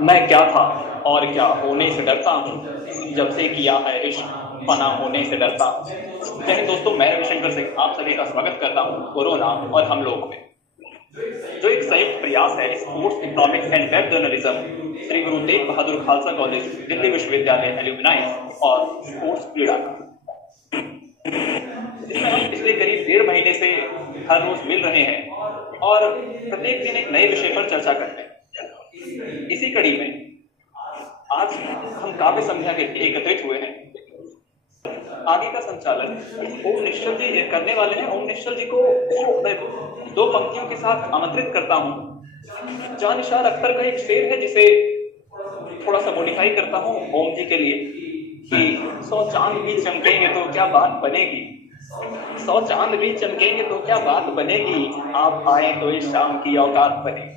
मैं क्या था और क्या होने से डरता हूँ, जब से किया है इश्क फना होने से डरता हूँ। जय हिंद दोस्तों, मैं रविशंकर सिंह आप सभी का स्वागत करता हूँ कोरोना और हम लोग में, जो एक संयुक्त प्रयास है sports economics and web journalism Shri Guru Tegh Bahadur Khalsa college Delhi विश्वविद्यालय एल्यूमिनाई और स्पोर्ट्स क्रीड़ा का, जिसमें हम पिछले करीब 1.5 महीने से हर रोज मिल रहे हैं और प्रत्येक दिन एक नए विषय पर चर्चा करते हैं। इसी कड़ी में आज हम काव्य संध्या के लिए एकत्रित हुए हैं। आगे का संचालन ओम निश्चल जी करने वाले हैं। ओम निश्चल जी को मैं 2 पंक्तियों के साथ आमंत्रित करता हूं। जानिशार अख्तर का एक शेर है जिसे थोड़ा सा मॉडिफाई करता हूं ओम जी के लिए कि 100 चांद भी चमकेंगे तो क्या बात बनेगी, 100 चांद भी चमकेंगे तो क्या बात बनेगी, आप आए तो इस शाम की औकात बनेगी।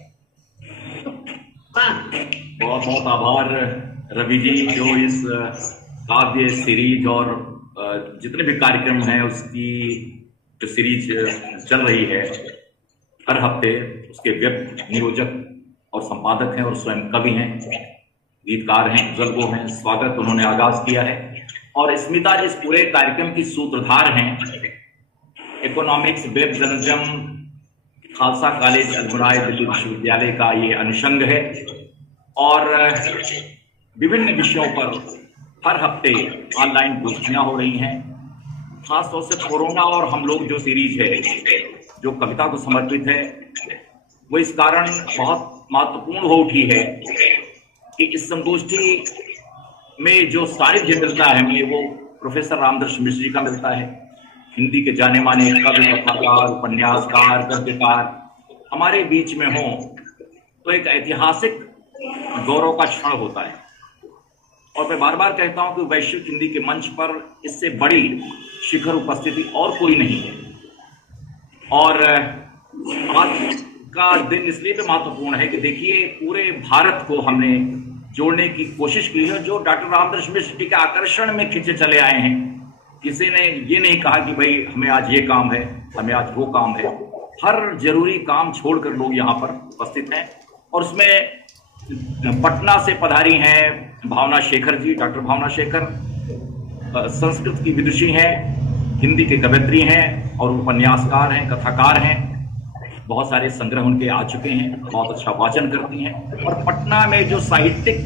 बहुत बहुत आभार रवि जी, जो इस काव्य सीरीज और जितने भी कार्यक्रम हैं उसकी जो सीरीज चल रही है हर हफ्ते, उसके वेब नियोजक और संपादक हैं और स्वयं कवि हैं, गीतकार हैं, बुजुर्गों हैं। स्वागत उन्होंने आगाज किया है और स्मिता जी इस पूरे कार्यक्रम की सूत्रधार हैं। Economics web journalism Khalsa college alumni Delhi विश्वविद्यालय का ये अनुषंग है और विभिन्न विषयों पर हर हफ्ते ऑनलाइन गोष्ठियां हो रही हैं। खासतौर से कोरोना और हम लोग जो सीरीज है जो कविता को समर्पित है, वो इस कारण बहुत महत्वपूर्ण हो उठी है कि इस संगोष्ठी में जो सानिध्य मिलता है हमें, वो प्रोफेसर रामदर्श मिश्र जी का मिलता है। हिंदी के जाने माने कवि, कथाकार, उपन्यासकार, गद्यकार हमारे बीच में हो तो एक ऐतिहासिक गौरव का क्षण होता है। और मैं बार बार कहता हूं कि वैश्विक हिंदी के मंच पर इससे बड़ी शिखर उपस्थिति और कोई नहीं है। और आज का दिन इसलिए भी महत्वपूर्ण है कि देखिए, पूरे भारत को हमने जोड़ने की कोशिश की है, जो डॉक्टर रामदर्श मिश्र जी के आकर्षण में खिंचे चले आए हैं। किसी ने ये नहीं कहा कि भाई हमें आज ये काम है, हमें आज वो काम है। हर जरूरी काम छोड़कर लोग यहाँ पर उपस्थित हैं। और उसमें पटना से पधारी हैं भावना शेखर जी, डॉक्टर भावना शेखर संस्कृत की विदुषी हैं, हिंदी के कवयित्री हैं और उपन्यासकार हैं, कथाकार हैं। बहुत सारे संग्रह उनके आ चुके हैं, बहुत अच्छा वाचन करती हैं। और पटना में जो साहित्यिक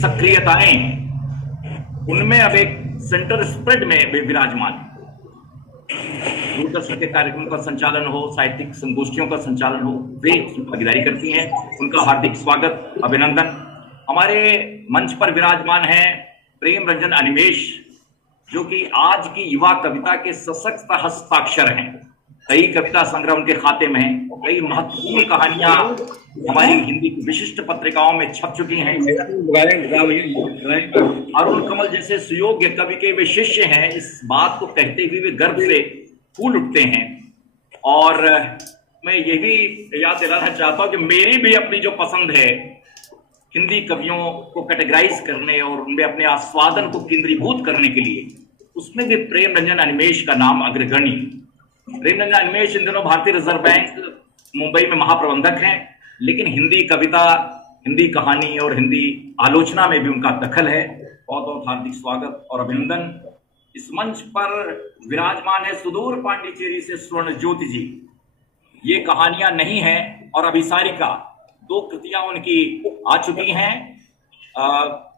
सक्रियताएं हैं उनमें अब एक सेंटर स्प्रेड में वे विराजमान। दूरदर्शन के कार्यक्रम का संचालन हो, साहित्यिक संगोष्ठियों का संचालन हो, वे उसमें भागीदारी करती हैं। उनका हार्दिक स्वागत, अभिनंदन। हमारे मंच पर विराजमान हैं प्रेम रंजन अनिमेष, जो कि आज की युवा कविता के सशक्त हस्ताक्षर हैं। कई कविता संग्रह उनके खाते में हैं, कई महत्वपूर्ण कहानियां हमारी हिंदी की विशिष्ट पत्रिकाओं में छप चुकी हैं। अरुण कमल जैसे सुयोग्य कवि के वे शिष्य हैं। इस बात को कहते हुए वे गर्व से फूल उठते हैं। और मैं ये भी याद दिलाना चाहता हूं कि मेरी भी अपनी जो पसंद है हिंदी कवियों को कैटेगराइज करने और उनमें अपने आस्वादन को केंद्रीभूत करने के लिए, उसमें भी प्रेम रंजन अनिमेष का नाम अग्रगण्य। प्रेम रंजन अनिमेष इन दिनों भारतीय रिजर्व बैंक मुंबई में महाप्रबंधक हैं, लेकिन हिंदी कविता, हिंदी कहानी और हिंदी आलोचना में भी उनका दखल है। बहुत बहुत हार्दिक स्वागत और अभिनंदन। इस मंच पर विराजमान है सुदूर पांडिचेरी से स्वर्ण ज्योति जी। ये कहानियां नहीं हैं और अभिसारिका, 2 कृतियां उनकी आ चुकी हैं।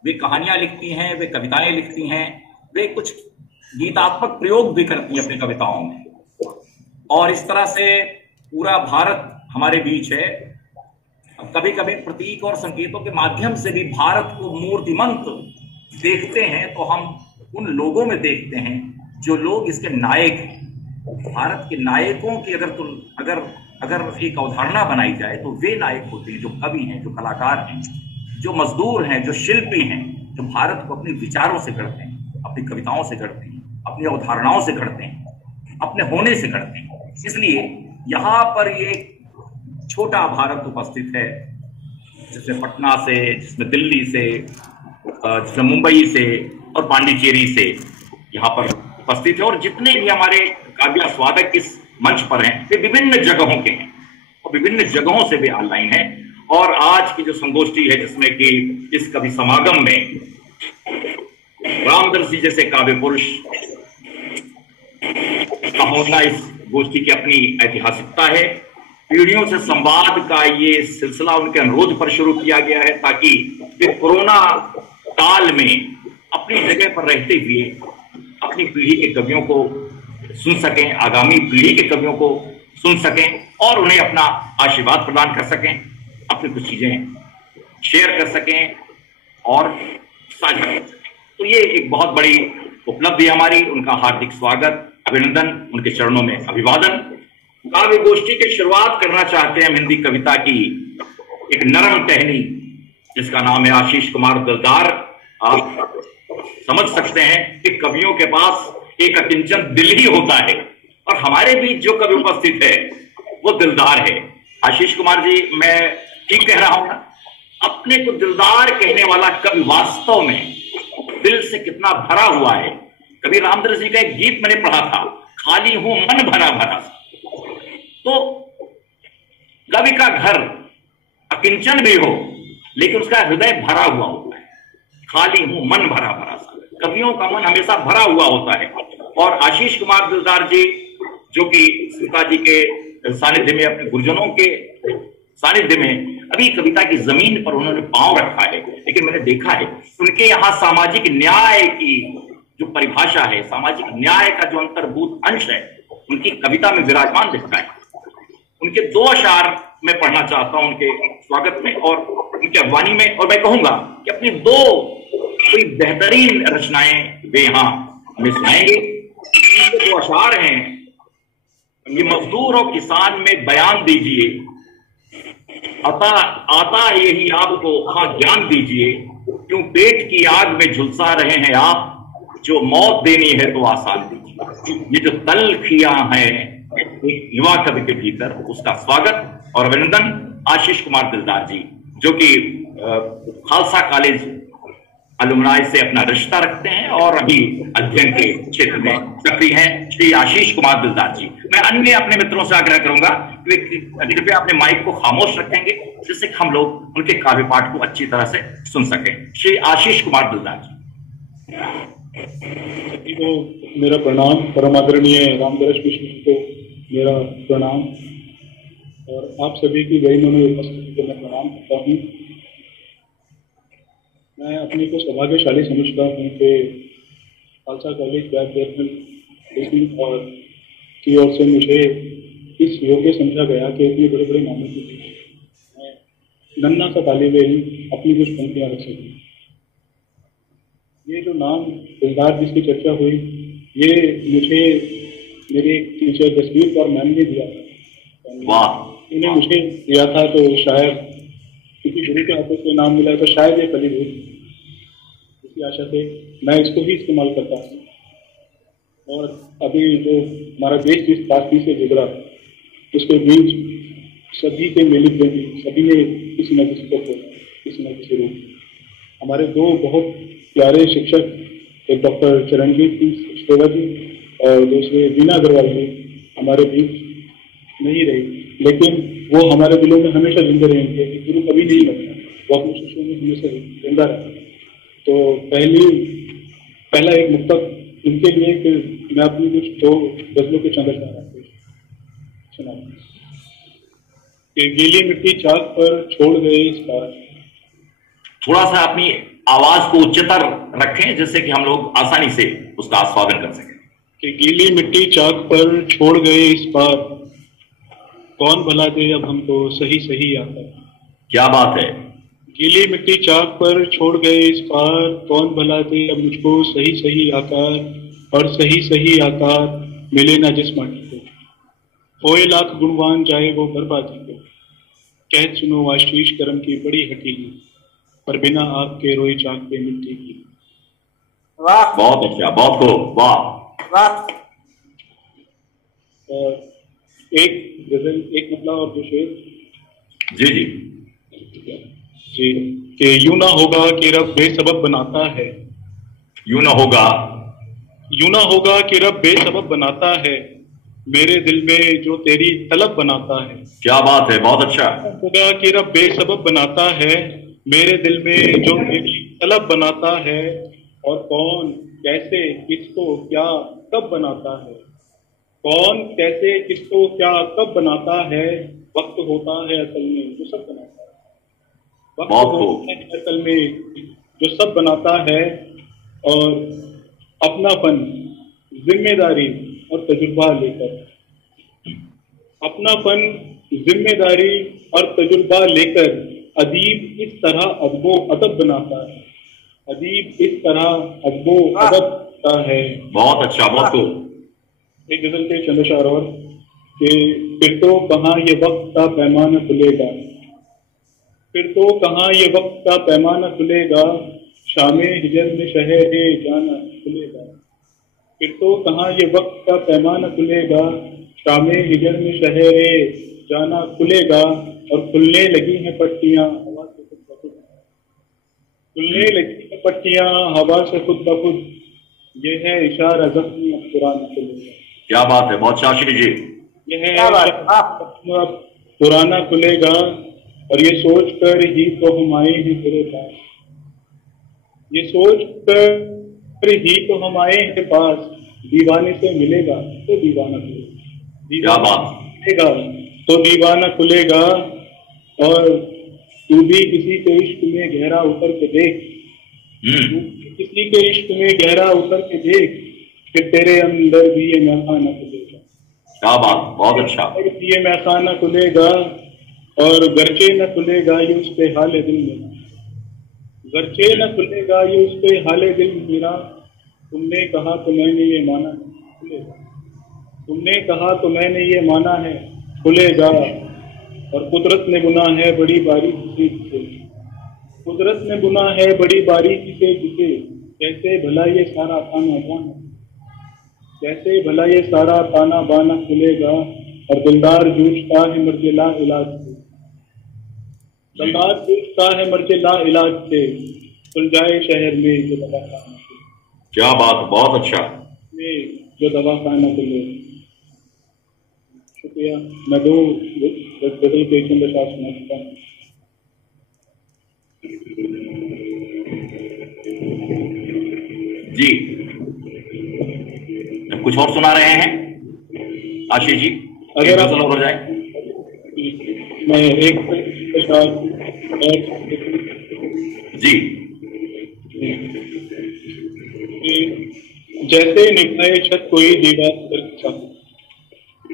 वे कहानियां लिखती हैं, वे कविताएं लिखती हैं, वे कुछ गीतात्मक प्रयोग भी करती हैं अपनी कविताओं में। और इस तरह से पूरा भारत हमारे बीच है। कभी कभी प्रतीक और संकेतों के माध्यम से भी भारत को मूर्तिमंत देखते हैं तो हम उन लोगों में देखते हैं जो लोग इसके नायक हैं। भारत के नायकों की अगर एक अवधारणा बनाई जाए तो वे नायक होते हैं जो कवि हैं, जो कलाकार हैं, जो मजदूर हैं, जो शिल्पी हैं, जो भारत को अपने विचारों से गढ़ते हैं, अपनी कविताओं से गढ़ते हैं, अपनी अवधारणाओं से गढ़ते हैं, अपने होने से गढ़ते हैं। इसलिए यहाँ पर ये छोटा भारत उपस्थित है, जिसमें पटना से, जिसमें दिल्ली से, जिसमें मुंबई से और पांडिचेरी से यहाँ पर उपस्थित है। और जितने भी हमारे काव्य स्वादक इस मंच पर हैं वे विभिन्न जगहों के हैं और विभिन्न जगहों से वे ऑनलाइन हैं। और आज की जो संगोष्ठी है जिसमें कि इस कवि समागम में रामदर्श जी जैसे काव्य पुरुष का होना इस गोष्ठी की अपनी ऐतिहासिकता है। पीढ़ियों से संवाद का ये सिलसिला उनके अनुरोध पर शुरू किया गया है ताकि वे कोरोना काल में अपनी जगह पर रहते हुए अपनी पीढ़ी के कवियों को सुन सकें, आगामी पीढ़ी के कवियों को सुन सकें और उन्हें अपना आशीर्वाद प्रदान कर सकें, अपनी कुछ चीजें शेयर कर सकें और साझा कर सकें। तो ये एक बहुत बड़ी उपलब्धि हमारी। उनका हार्दिक स्वागत, अभिनंदन, उनके चरणों में अभिवादन। काव्य गोष्ठी की शुरुआत करना चाहते हैं हम हिंदी कविता की एक नरम टहनी जिसका नाम है आशीष कुमार दिलदार। आप समझ सकते हैं कि कवियों के पास एक अकिंचन दिल ही होता है और हमारे बीच जो कवि उपस्थित है वो दिलदार है। आशीष कुमार जी, मैं ठीक कह रहा हूं ना? अपने को दिलदार कहने वाला कवि वास्तव में दिल से कितना भरा हुआ है। कभी रामदर्श जी का एक गीत मैंने पढ़ा था, खाली हूं मन भरा भरा। तो कवि का घर अकिंचन भी हो लेकिन उसका हृदय भरा हुआ होता है। खाली हूं मन भरा भरा सा, कवियों का मन हमेशा भरा हुआ होता है। और आशीष कुमार दिलदार जी जो कि सीता जी के सानिध्य में, अपने गुरुजनों के सानिध्य में अभी कविता की जमीन पर उन्होंने पांव रखा है, लेकिन मैंने देखा है उनके यहाँ सामाजिक न्याय की जो परिभाषा है, सामाजिक न्याय का जो अंतर्भूत अंश है उनकी कविता में विराजमान दिखता है। उनके दो अशार मैं पढ़ना चाहता हूं उनके स्वागत में और उनके अगवानी में, और मैं कहूंगा कि अपनी दो कोई बेहतरीन रचनाएं वे यहां हमें सुनाएंगे। उनके दो अशार हैं, ये मजदूर और किसान में बयान दीजिए, आता यही आपको हाँ ज्ञान दीजिए, क्यों पेट की आग में झुलसा रहे हैं आप, जो मौत देनी है तो आसान दीजिए। ये जो तलखियां हैं एक युवा कवि के भीतर, उसका स्वागत और अभिनंदन आशीष कुमार दिलदार जी जो कि खालसा कॉलेज अलुमनाई से अपना रिश्ता रखते हैं और अभी अध्ययन के क्षेत्र में सक्रिय हैं। श्री आशीष कुमार दिलदार जी, मैं अन्य अपने मित्रों से आग्रह करूंगा कि कृपया अपने माइक को खामोश रखेंगे जिससे हम लोग उनके काव्य पाठ को अच्छी तरह से सुन सकें। श्री आशीष कुमार दिलदार जी। को मेरा प्रणाम, परम आदरणीय रामदर्श मिश्र को मेरा प्रणाम और आप सभी की गई उपस्थिति को मैं प्रणाम करता हूँ। मैं अपने को सौभाग्यशाली समझता हूँ कि खालसा कॉलेज बैक और की ओर से मुझे इस योग्य समझा गया कि इतने बड़े बड़े नामों के बीच मैं नन्हा सा तालिब इल्म अपनी कुछ पंक्तियाँ रख सकूँ। ये जो नाम दिलदार जिसकी चर्चा हुई, ये मुझे मेरे टीचर जसवीर कौर मैम ने दिया था। उन्हें मुझे दिया था तो शायद क्योंकि गुरु के हाथों से नाम मिला तो शायद ये फलीद हुई, इसी आशा से मैं इसको ही इस्तेमाल करता हूँ। और अभी जो हमारा देश जिस ताकती से गुजरा उसके बीच सभी के मिलित भी सभी ने किसी न किसी को किसी न किसी रूप हमारे दो बहुत प्यारे शिक्षक, एक डॉक्टर चरणजीत सिंह श्रेवा जी और दूसरे वीना अग्रवाल जी हमारे बीच नहीं रही, लेकिन वो हमारे दिलों में हमेशा जिंदे रहेंगे। गुरु कभी नहीं लगता, वो अपने शिष्यों में हमेशा जिंदा रहता। तो पहला एक मुक्तक उनके लिए कि मैं अपनी कुछ दो गजलों के चंद्र सुना कि गीली मिट्टी चाक पर छोड़ गए इस बार। थोड़ा सा अपनी आवाज को उच्चतर रखें जिससे कि हम लोग आसानी से उसका आस्वादन कर सकें। कि गीली मिट्टी चाक पर छोड़ गए इस बार, कौन भला दे अब हमको सही सही आकर। क्या बात है। गीली मिट्टी चाक पर छोड़ गए इस बार, कौन भला दे अब मुझको सही सही आकार, और सही सही आकार मिले ना जिस माटी को, होए लाख गुणवान जाए वो बर्बादी को। कह सुनो आशीष करम की बड़ी हटीली, पर बिना आपके रोई चाक पे मिट्टी की। वाह, बहुत अच्छा, बहुत खूब, वाह वाह। और एक गजल, एक मतलब और दो शेर। जी जी जी कि यूं ना होगा कि रब बेसबब बनाता है, यूं ना होगा कि रब बेसबब बनाता है, मेरे दिल में जो तेरी तलब बनाता है। क्या बात है, बहुत अच्छा। खुदा की रब बेसबब बनाता है, मेरे दिल में जो तेरी तलब बनाता है। और कौन कैसे किसको क्या कब बनाता है, कौन कैसे किसको क्या कब बनाता है। वक्त होता है असल में जो सब बनाता है, वक्त बहुत होता है असल में जो सब बनाता है। और अपनापन, जिम्मेदारी और तजुर्बा लेकर, अपनापन, जिम्मेदारी और तजुर्बा लेकर अदीब इस तरह अदबो अदब बनाता है, अदीब इस तरह अदबो अदब बनाता है। बहुत अच्छा, बहुत खूब। एक गजल के चंद अशार और कि फिर तो कहाँ ये वक्त का पैमाना खुलेगा, फिर तो कहाँ ये वक्त का पैमाना खुलेगा, शामे हिजर में शहर जाना खुलेगा। फिर तो कहाँ ये वक्त का पैमाना खुलेगा, शामे हिजर में शहर जाना खुलेगा। और खुलने लगी हैं पट्टियां हवा से खुद ब खुद, खुलने लगी हैं पट्टियां हवा से खुद ब खुद, ये है इशारा जख्मी अब पुराना खुलेगा। क्या बात है, बहुत शाशिनी जी। यह है इशारा पुराना खुलेगा। और ये सोच कर ही तो हम आए हैं तेरे पास, ये सोच कर ही तो हम आए हैं पास, दीवाने से मिलेगा तो दीवाना खुलेगा, दीवाना खुलेगा तो दीवाना खुलेगा। और तू भी किसी के इश्क में गहरा उतर के देख, तू किसी के इश्क में गहरा उतर के देख, फिर तेरे अंदर भी ये महसाना खुलेगा। क्या बात, बहुत अच्छा। ये महसाना खुलेगा। और गर्चे न खुलेगा ये उस पे हाले दिल मेरा, गर्चे न खुलेगा ये उस पे हाले दिल मेरा। तुमने कहा तो मैंने ये माना है खुलेगा, तुमने कहा तो मैंने ये माना है खुलेगा। और कुदरत ने बुना है बड़ी बारीकी से, कुदरत ने बुना है बड़ी बारीकी से जिसे, कैसे भला ये सारा ताना बाना, कैसे भला ये सारा ताना बाना खुलेगा। और दिलदार जूझता है मर्ज़े ला इलाज से, दिलदार जूझता है मर्ज़े ला इलाज से, खुल जाए शहर में जो दवाखाना। क्या बात, बहुत अच्छा। में जो दवाखाना खुले। शुक्रिया। मैं दो गजल के चंद अशार सुना सकता हूँ। जी, कुछ और सुना रहे हैं आशीष जी? अगर आप हो जाए, मैं एक अशार जी। जैसे निभाए छत कोई दीवार पर के साथ,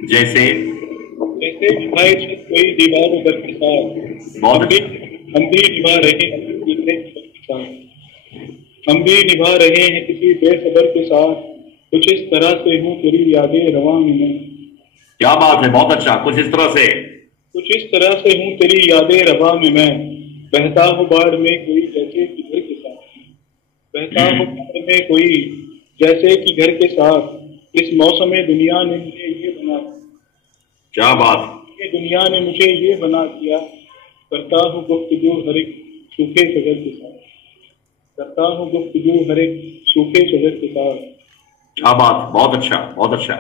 जैसे जैसे निभाए छत कोई दीवार पर के साथ, बहुत अच्छा। हम भी निभा रहे हैं किसी बेसबर के साथ, हम भी निभा रहे हैं किसी बेसबर के साथ। कुछ इस तरह से हूँ तेरी यादें रवां में मैं, क्या बात है, बहुत अच्छा। कुछ इस तरह से, कुछ इस तरह से हूँ तेरी यादें रवां में मैं, बहता हूँ बाढ़ में कोई जैसे कि घर के साथ, बहता हूँ बाढ़ में कोई जैसे कि घर के साथ। इस मौसम में दुनिया ने मुझे ये बना, क्या बात, ये दुनिया ने मुझे ये बना दिया। करता हूँ गुफ्तगू हर एक सूखे शजर के साथ, करता हूँ गुफ्तगू हर एक सूखे शजर के साथ। क्या बात, बहुत अच्छा, बहुत अच्छा।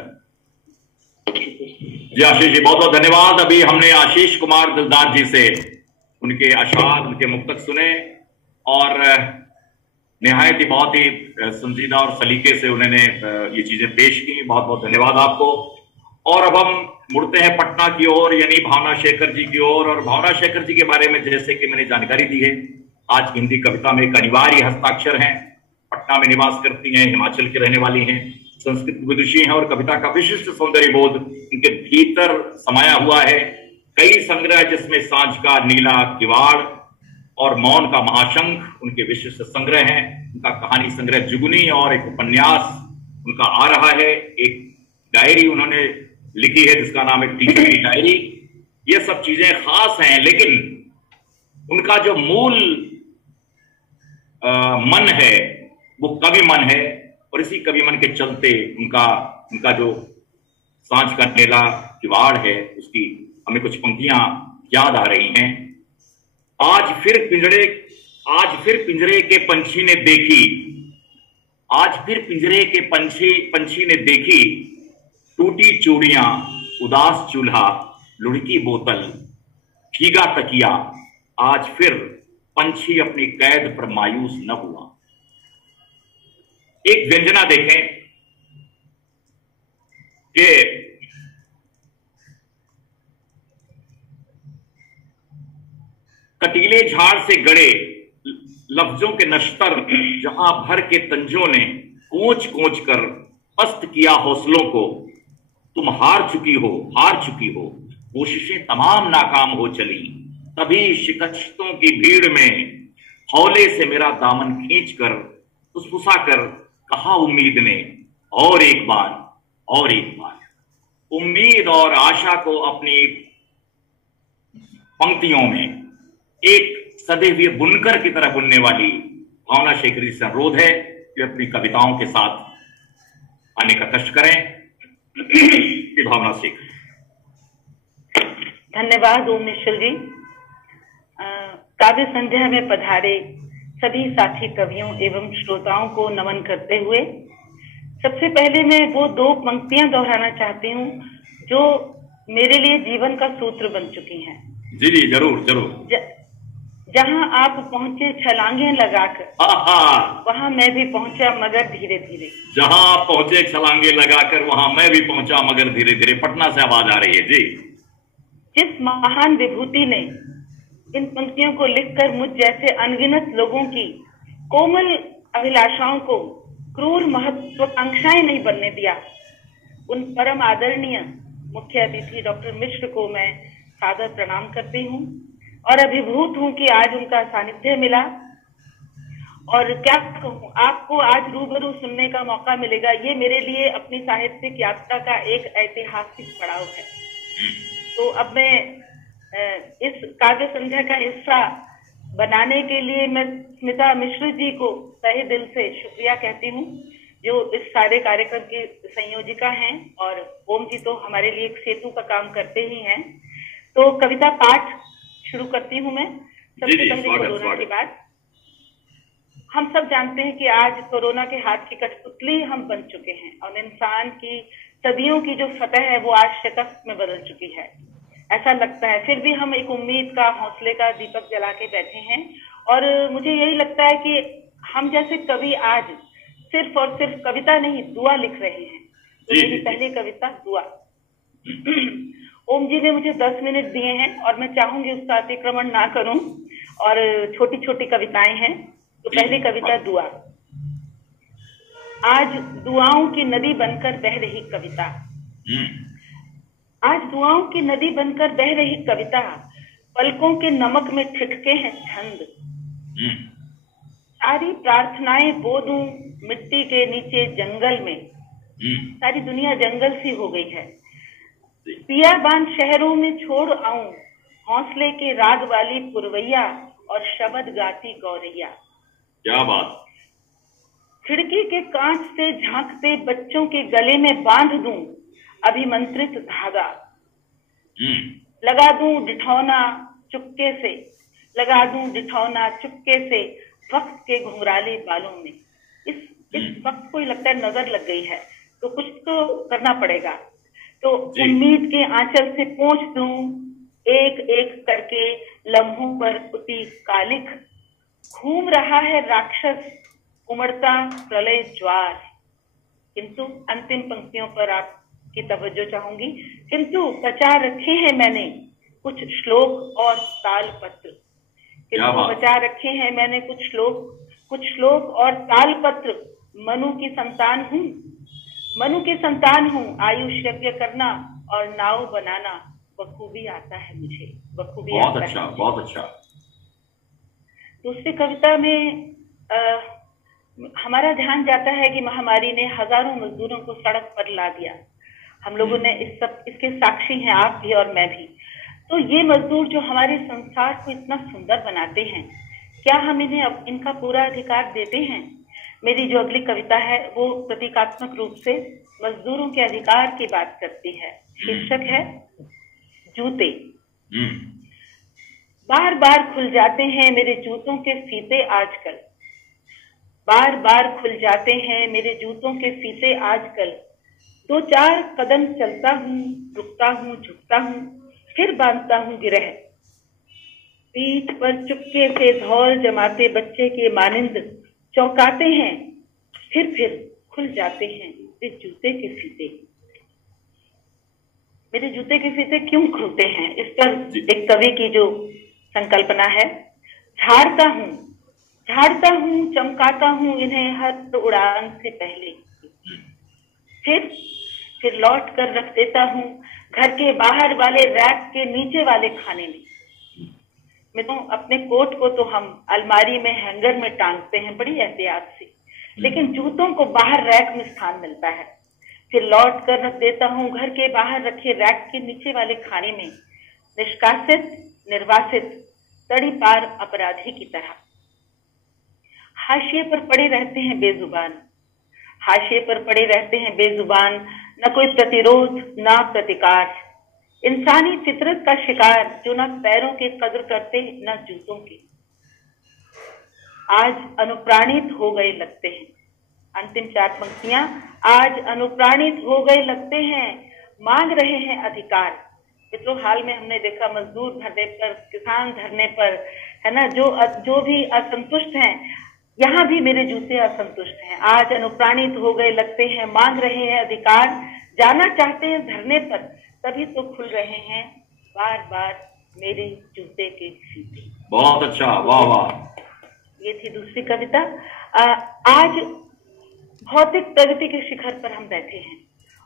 जी आशीष जी, बहुत बहुत धन्यवाद। अभी हमने आशीष कुमार दिलदार जी से उनके अशार, उनके मुक्तक सुने और निहायत ही बहुत ही संजीदा और सलीके से उन्होंने ये चीजें पेश की। बहुत बहुत धन्यवाद आपको। और अब हम मुड़ते हैं पटना की ओर, यानी भावना शेखर जी की ओर। और भावना शेखर जी के बारे में जैसे कि मैंने जानकारी दी है, आज की हिंदी कविता में एक अनिवार्य हस्ताक्षर हैं, पटना में निवास करती हैं, हिमाचल की रहने वाली हैं, संस्कृत विदुषी हैं और कविता का विशिष्ट सौंदर्य बोध इनके भीतर समाया हुआ है। कई संग्रह जिसमें सांझ का नीला किवाड़ और मौन का महाशंख उनके विशिष्ट संग्रह हैं। उनका कहानी संग्रह जुगनी और एक उपन्यास उनका आ रहा है। एक डायरी उन्होंने लिखी है जिसका नाम है टीचर की डायरी। ये सब चीजें खास हैं, लेकिन उनका जो मूल मन है वो कवि मन है। और इसी कवि मन के चलते उनका जो सांझ का नीला किवाड़ है, उसकी हमें कुछ पंक्तियां याद आ रही हैं। आज फिर पिंजरे के पंछी ने देखी, आज फिर पिंजरे के पंछी ने देखी, टूटी चूड़ियां, उदास चूल्हा, लुढ़की बोतल, भीगा तकिया, आज फिर पंछी अपनी कैद पर मायूस न हुआ। एक व्यंजना देखें कि कटीले झाड़ से गड़े लफ्जों के नश्तर जहां भर के तंजों ने कोच कोच कर पस्त किया हौसलों को, तुम हार चुकी हो, कोशिशें तमाम नाकाम हो चली। तभी शिकस्तों की भीड़ में हौले से मेरा दामन खींचकर फुसफुसा कर कहा उम्मीद ने, और एक बार। उम्मीद और आशा को अपनी पंक्तियों में एक सदे हुए बुनकर की तरह बुनने वाली भावना शेखरी से अनुरोध है कि अपनी कविताओं के साथ आने का कष्ट करें। भावना शेखरी। धन्यवाद ओम निश्चल जी। काव्य संध्या में पधारे सभी साथी कवियों एवं श्रोताओं को नमन करते हुए सबसे पहले मैं वो दो पंक्तियां दोहराना चाहती हूँ जो मेरे लिए जीवन का सूत्र बन चुकी हैं। जी जी, जरूर। जहाँ आप पहुँचे छलांगे लगाकर, वहाँ मैं भी पहुँचा मगर धीरे धीरे। जहाँ आप पहुँचे छलांगे लगाकर, वहाँ मैं भी पहुँचा मगर धीरे धीरे। पटना से आवाज आ रही है जी। जिस महान विभूति ने इन पंक्तियों को लिखकर मुझ जैसे अनगिनत लोगों की कोमल अभिलाषाओं को क्रूर महत्वाकांक्षाएं नहीं बनने दिया, उन परम आदरणीय मुख्य अतिथि डॉक्टर मिश्र को मैं सादर प्रणाम करती हूँ और अभिभूत हूँ कि आज उनका सानिध्य मिला। और क्या कहूँ, आपको आज रूबरू सुनने का मौका मिलेगा, ये मेरे लिए अपनी साहित्यिक यात्रा का एक ऐतिहासिक पड़ाव है। तो अब मैं इस काव्य संध्या का हिस्सा बनाने के लिए मैं स्मिता मिश्र जी को तहे दिल से शुक्रिया कहती हूँ, जो इस सारे कार्यक्रम की संयोजिका हैं, और ओम जी तो हमारे लिए एक सेतु का काम करते ही हैं। तो कविता पाठ शुरू करती हूँ मैं। सबसे पहले कोरोना की बात। हम सब जानते हैं कि आज कोरोना के हाथ की कठपुतली हम बन चुके हैं और इंसान की सदियों की जो फतह है वो आज शिकस्त में बदल चुकी है, ऐसा लगता है। फिर भी हम एक उम्मीद का, हौसले का दीपक जला के बैठे हैं और मुझे यही लगता है कि हम जैसे कवि आज सिर्फ और सिर्फ कविता नहीं, दुआ लिख रहे हैं। तो मेरी पहली कविता दुआ। ओम जी ने मुझे 10 मिनट दिए हैं और मैं चाहूंगी उसका अतिक्रमण ना करूं, और छोटी छोटी कविताएं हैं। तो पहली कविता दुआ। आज दुआओं की नदी बनकर बह रही कविता, आज दुआओं की नदी बनकर बह रही कविता, पलकों के नमक में ठिठके हैं छंद। सारी प्रार्थनाएं बो दूं मिट्टी के नीचे जंगल में, सारी दुनिया जंगल सी हो गई है। पियाबान शहरों में छोड़ आऊं हौसले के राग वाली पुरवैया और शब्द गाती गौरैया। क्या बात। खिड़की के कांच से झांकते बच्चों के गले में बांध दूं अभिमंत्रित धागा, लगा दूं डिठौना चुपके से, लगा दूं डिठौना चुपके से वक्त के घुंघराले बालों में। इस वक्त को लगता है नजर लग गई है, तो कुछ तो करना पड़ेगा। तो उम्मीद के आंचल से पोंछ दूं एक एक करके लम्हों पर पुती कालिख, घूम रहा है राक्षस उमड़ता प्रलय ज्वार। किंतु अंतिम पंक्तियों पर आपकी तवज्जो चाहूंगी। किंतु बचा रखे हैं मैंने कुछ श्लोक और ताल पत्र, किंतु बचा रखे हैं मैंने कुछ श्लोक और ताल पत्र। मनु की संतान हूँ, आयुष यज्ञ करना और नाव बनाना बखूबी आता है मुझे, बखूबी आता है। बहुत अच्छा। दूसरी कविता में हमारा ध्यान जाता है कि महामारी ने हजारों मजदूरों को सड़क पर ला दिया। हम लोगों ने इसके साक्षी हैं, आप भी और मैं भी। तो ये मजदूर जो हमारे संसार को इतना सुंदर बनाते हैं, क्या हम इन्हें इनका पूरा अधिकार देते हैं? मेरी जो अगली कविता है वो प्रतीकात्मक रूप से मजदूरों के अधिकार की बात करती है। शीर्षक है जूते। बार बार खुल जाते हैं मेरे जूतों के फीते आजकल, बार बार खुल जाते हैं मेरे जूतों के फीते आजकल। दो चार कदम चलता हूँ, रुकता हूँ, झुकता हूँ, फिर बांधता हूँ गिरह। पीठ पर चुपके से धौल जमाते बच्चे के मानिंद चौंकाते हैं, फिर खुल जाते हैं मेरे जूते के फीते। मेरे जूते के फीते क्यों खुलते हैं, इस पर एक कवि की जो संकल्पना है। झाड़ता हूँ, चमकाता हूँ इन्हें हर उड़ान से पहले, फिर लौट कर रख देता हूँ घर के बाहर वाले रैक के नीचे वाले खाने में। मैं तो अपने कोट को तो हम अलमारी में हैंगर में टांगते हैं बड़ी एहतियात से, लेकिन जूतों को बाहर रैक में स्थान मिलता है। फिर लौट कर रख देता हूँ घर के बाहर रखे रैक के नीचे वाले खाने में, निष्कासित निर्वासित तड़ी पार अपराधी की तरह। हाशिए पर पड़े रहते हैं बेजुबान, हाशिए पर पड़े रहते हैं बेजुबान, न कोई प्रतिरोध ना प्रतिकार। इंसानी फितरत का शिकार जो न पैरों के कद्र करते न जूतों के, आज अनुप्राणित हो गए लगते हैं। अंतिम चार पंक्तियां, आज अनुप्राणित हो गए लगते हैं, मांग रहे हैं अधिकार। मित्रों, हाल में हमने देखा मजदूर धरने पर, किसान धरने पर, है ना, जो भी असंतुष्ट हैं, यहाँ भी मेरे जूते असंतुष्ट हैं। आज अनुप्राणित हो गए लगते हैं, मांग रहे हैं अधिकार, जाना चाहते हैं धरने पर, तभी तो खुल रहे हैं बार बार मेरे जूते के फीते। बहुत अच्छा, वाह वाह। ये थी दूसरी कविता। आज भौतिक प्रगति के शिखर पर हम बैठे हैं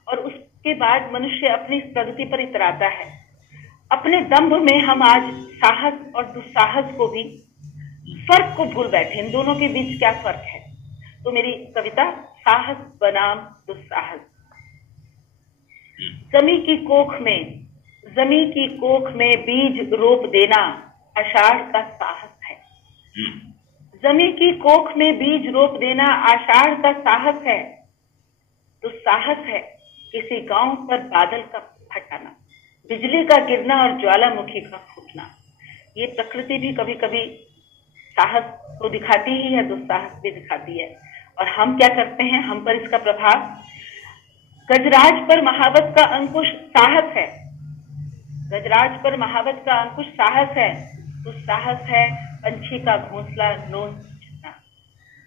और उसके बाद मनुष्य अपनी प्रगति पर इतराता है। अपने दंभ में हम आज साहस और दुस्साहस को भी, फर्क को भूल बैठे। इन दोनों के बीच क्या फर्क है? तो मेरी कविता साहस बनाम दुस्साहस। जमी की कोख में बीज रोप देना आषाढ़ का साहस है। जमी की कोख में बीज रोप देना आषाढ़ का साहस है। दुस्साहस है किसी गांव पर बादल का फटाना, बिजली का गिरना और ज्वालामुखी का फूटना। ये प्रकृति भी कभी कभी साहस को दिखाती ही है, दुस्साहस भी दिखाती है। और हम क्या करते हैं, हम पर इसका प्रभाव। गजराज पर महावत का अंकुश साहस है, गजराज पर महावत का अंकुश साहस है। दुस्साहस है पंछी का घोंसला नोचना,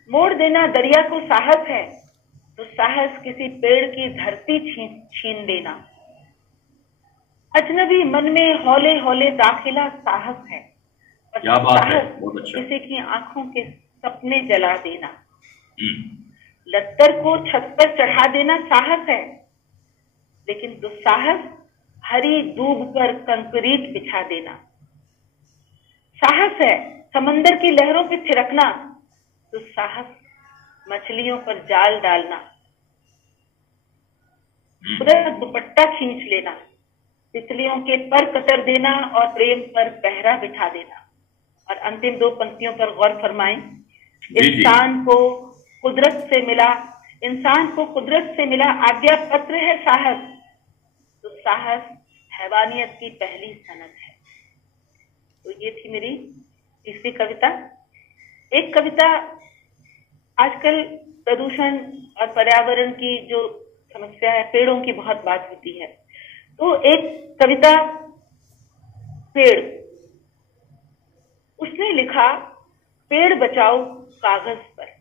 मोड़ देना दरिया को साहस है। दुस्साहस किसी पेड़ की धरती छीन देना। अजनबी मन में हौले हौले दाखिला साहस है। क्या बात है, बहुत अच्छा। किसी की आंखों के सपने जला देना। लत्तर को छत पर चढ़ा देना साहस है, लेकिन दुस्साहस हरी दूब पर कंक्रीट बिछा देना। साहस है समंदर की लहरों पर थिरकना, दुस्साहस मछलियों पर जाल डालना। उधर दुपट्टा खींच लेना, तितलियों के पर कतर देना और प्रेम पर पहरा बिठा देना। और अंतिम दो पंक्तियों पर गौर फरमाएं। इंसान को कुदरत से मिला आज्ञा पत्र है साहस। तो साहस हैवानियत की पहली सनद है। तो ये थी मेरी तीसरी कविता। एक कविता, आजकल प्रदूषण और पर्यावरण की जो समस्या है, पेड़ों की बहुत बात होती है, तो एक कविता पेड़, उसने लिखा पेड़ बचाओ कागज पर।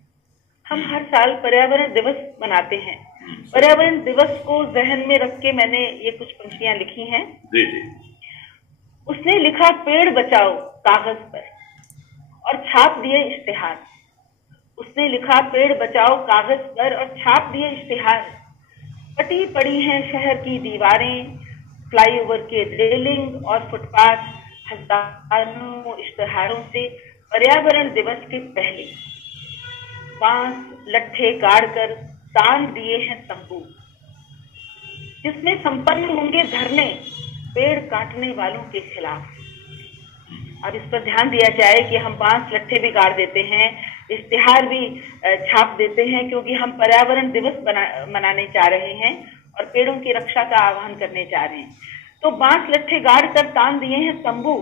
हम हर साल पर्यावरण दिवस मनाते हैं। पर्यावरण दिवस को जहन में रख के मैंने ये कुछ पंक्तियां लिखी हैं। जी जी। उसने लिखा पेड़ बचाओ कागज पर और छाप दिए इश्तिहार। उसने लिखा पेड़ बचाओ कागज पर और छाप दिए इश्तिहार। कटी पड़ी हैं शहर की दीवारें, फ्लाईओवर के रेलिंग और फुटपाथ हजारों इश्तिहारों से पर्यावरण दिवस के पहले बांस लट्ठे गाड़ कर तान दिए हैं तंबू, जिसमें संपन्न होंगे धरने पेड़ काटने वालों के खिलाफ। अब इस पर ध्यान दिया जाए कि हम बांस लट्ठे भी गाड़ देते हैं, इश्तिहार भी छाप देते हैं, क्योंकि हम पर्यावरण दिवस मनाने जा रहे हैं और पेड़ों की रक्षा का आह्वान करने जा रहे हैं। तो बांस लट्ठे गाड़ कर तान दिए हैं तंबू,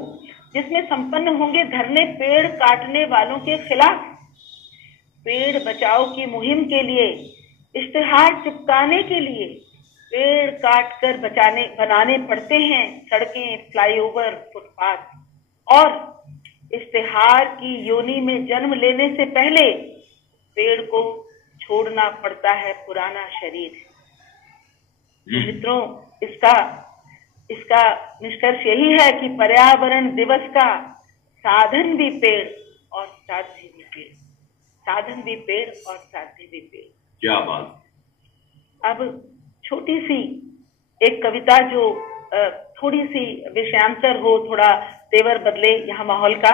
जिसमें संपन्न होंगे धरने पेड़ काटने वालों के खिलाफ। पेड़ बचाओ की मुहिम के लिए, इश्तिहार चिपकाने के लिए पेड़ काट कर बनाने पड़ते हैं सड़कें, फ्लाईओवर, फुटपाथ, और इश्तिहार की योनि में जन्म लेने से पहले पेड़ को छोड़ना पड़ता है पुराना शरीर। तो मित्रों, इसका निष्कर्ष यही है कि पर्यावरण दिवस का साधन भी पेड़ और साध्य भी पेड़, साधन भी पेड़ और साध्य भी पेड़। क्या बात। अब छोटी सी एक कविता जो थोड़ी सी विषयांतर हो, थोड़ा तेवर बदले यहाँ माहौल का,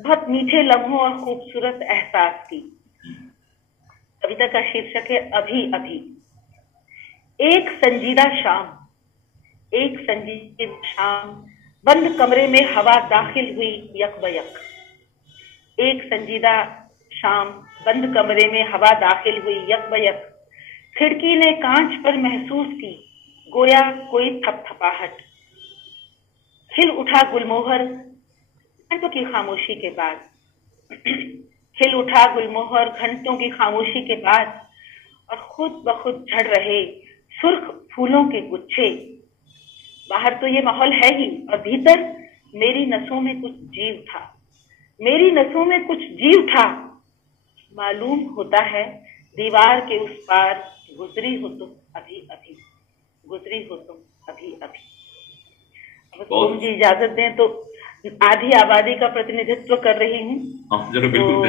बहुत मीठे लम्हों और खूबसूरत एहसास की। कविता का शीर्षक है अभी अभी। एक संजीदा शाम, एक संजीदा शाम, बंद कमरे में हवा दाखिल हुई यकबयक। एक संजीदा शाम, बंद कमरे में हवा दाखिल हुई यकबयक। खिड़की ने कांच पर महसूस की गोया कोई थपथपाहट। खिल उठा गुलमोहर घंटों की खामोशी के बाद। खिल उठा गुलमोहर घंटों की खामोशी के बाद, और खुद ब खुद झड़ रहे सुर्ख फूलों के गुच्छे। बाहर तो ये माहौल है ही, और भीतर मेरी नसों में कुछ जीव था, मेरी नसों में कुछ जीव था। मालूम होता है दीवार के उस पार गुजरी हो तुम अभी अभी, गुजरी हो तुम अभी अभी। अब तुम जी इजाजत दें तो आधी आबादी का प्रतिनिधित्व कर रही हूँ। तो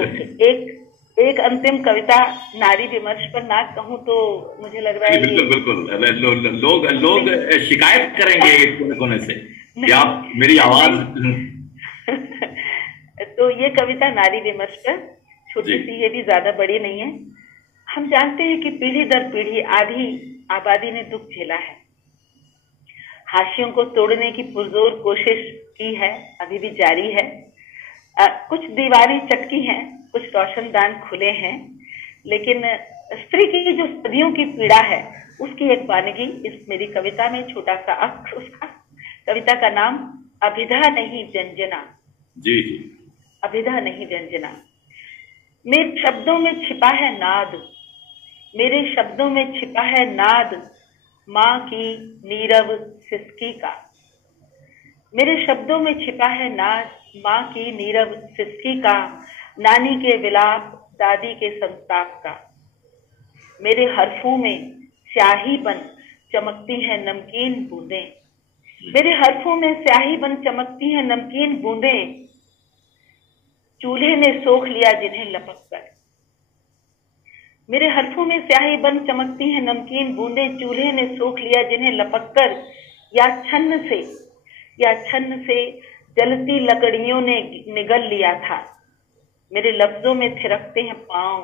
एक अंतिम कविता नारी विमर्श पर ना कहूँ तो मुझे लग रहा है बिल्कुल लोग शिकायत करेंगे कोने से कि आप मेरी आवाज। तो ये कविता नारी विमर्श पर, छोटी सी, ये भी ज्यादा बड़ी नहीं है। हम जानते हैं कि पीढ़ी दर पीढ़ी आधी आबादी ने दुख झेला है, हाशियों को तोड़ने की पुरजोर कोशिश की है, अभी भी जारी है। कुछ दीवारें चटकी हैं, कुछ रोशनदान खुले हैं, लेकिन स्त्री की जो सदियों की पीड़ा है उसकी एक वानगी इस मेरी कविता में, छोटा सा अक्ष उसका। कविता का नाम अभिधा नहीं व्यंजना। जी, अभिधा नहीं व्यंजना। मेरे शब्दों में छिपा है नाद, मेरे शब्दों में छिपा है नाद माँ की नीरव सिसकी का। मेरे शब्दों में छिपा है नाद माँ की नीरव सिसकी का, नानी के विलाप, दादी के संताप का। मेरे हरफों में स्याही बन चमकती है नमकीन बूंदें, मेरे हरफों में स्याही बन चमकती है नमकीन बूंदें। चूल्हे ने सोख लिया जिन्हें लपक कर, मेरे हरफों में स्याही बन चमकती है नमकीन बूंदें। चूल्हे ने सोख लिया जिन्हें लपक कर, या छन्न से जलती लकड़ियों ने निगल लिया था। मेरे लफ्जों में थिरकते हैं पांव,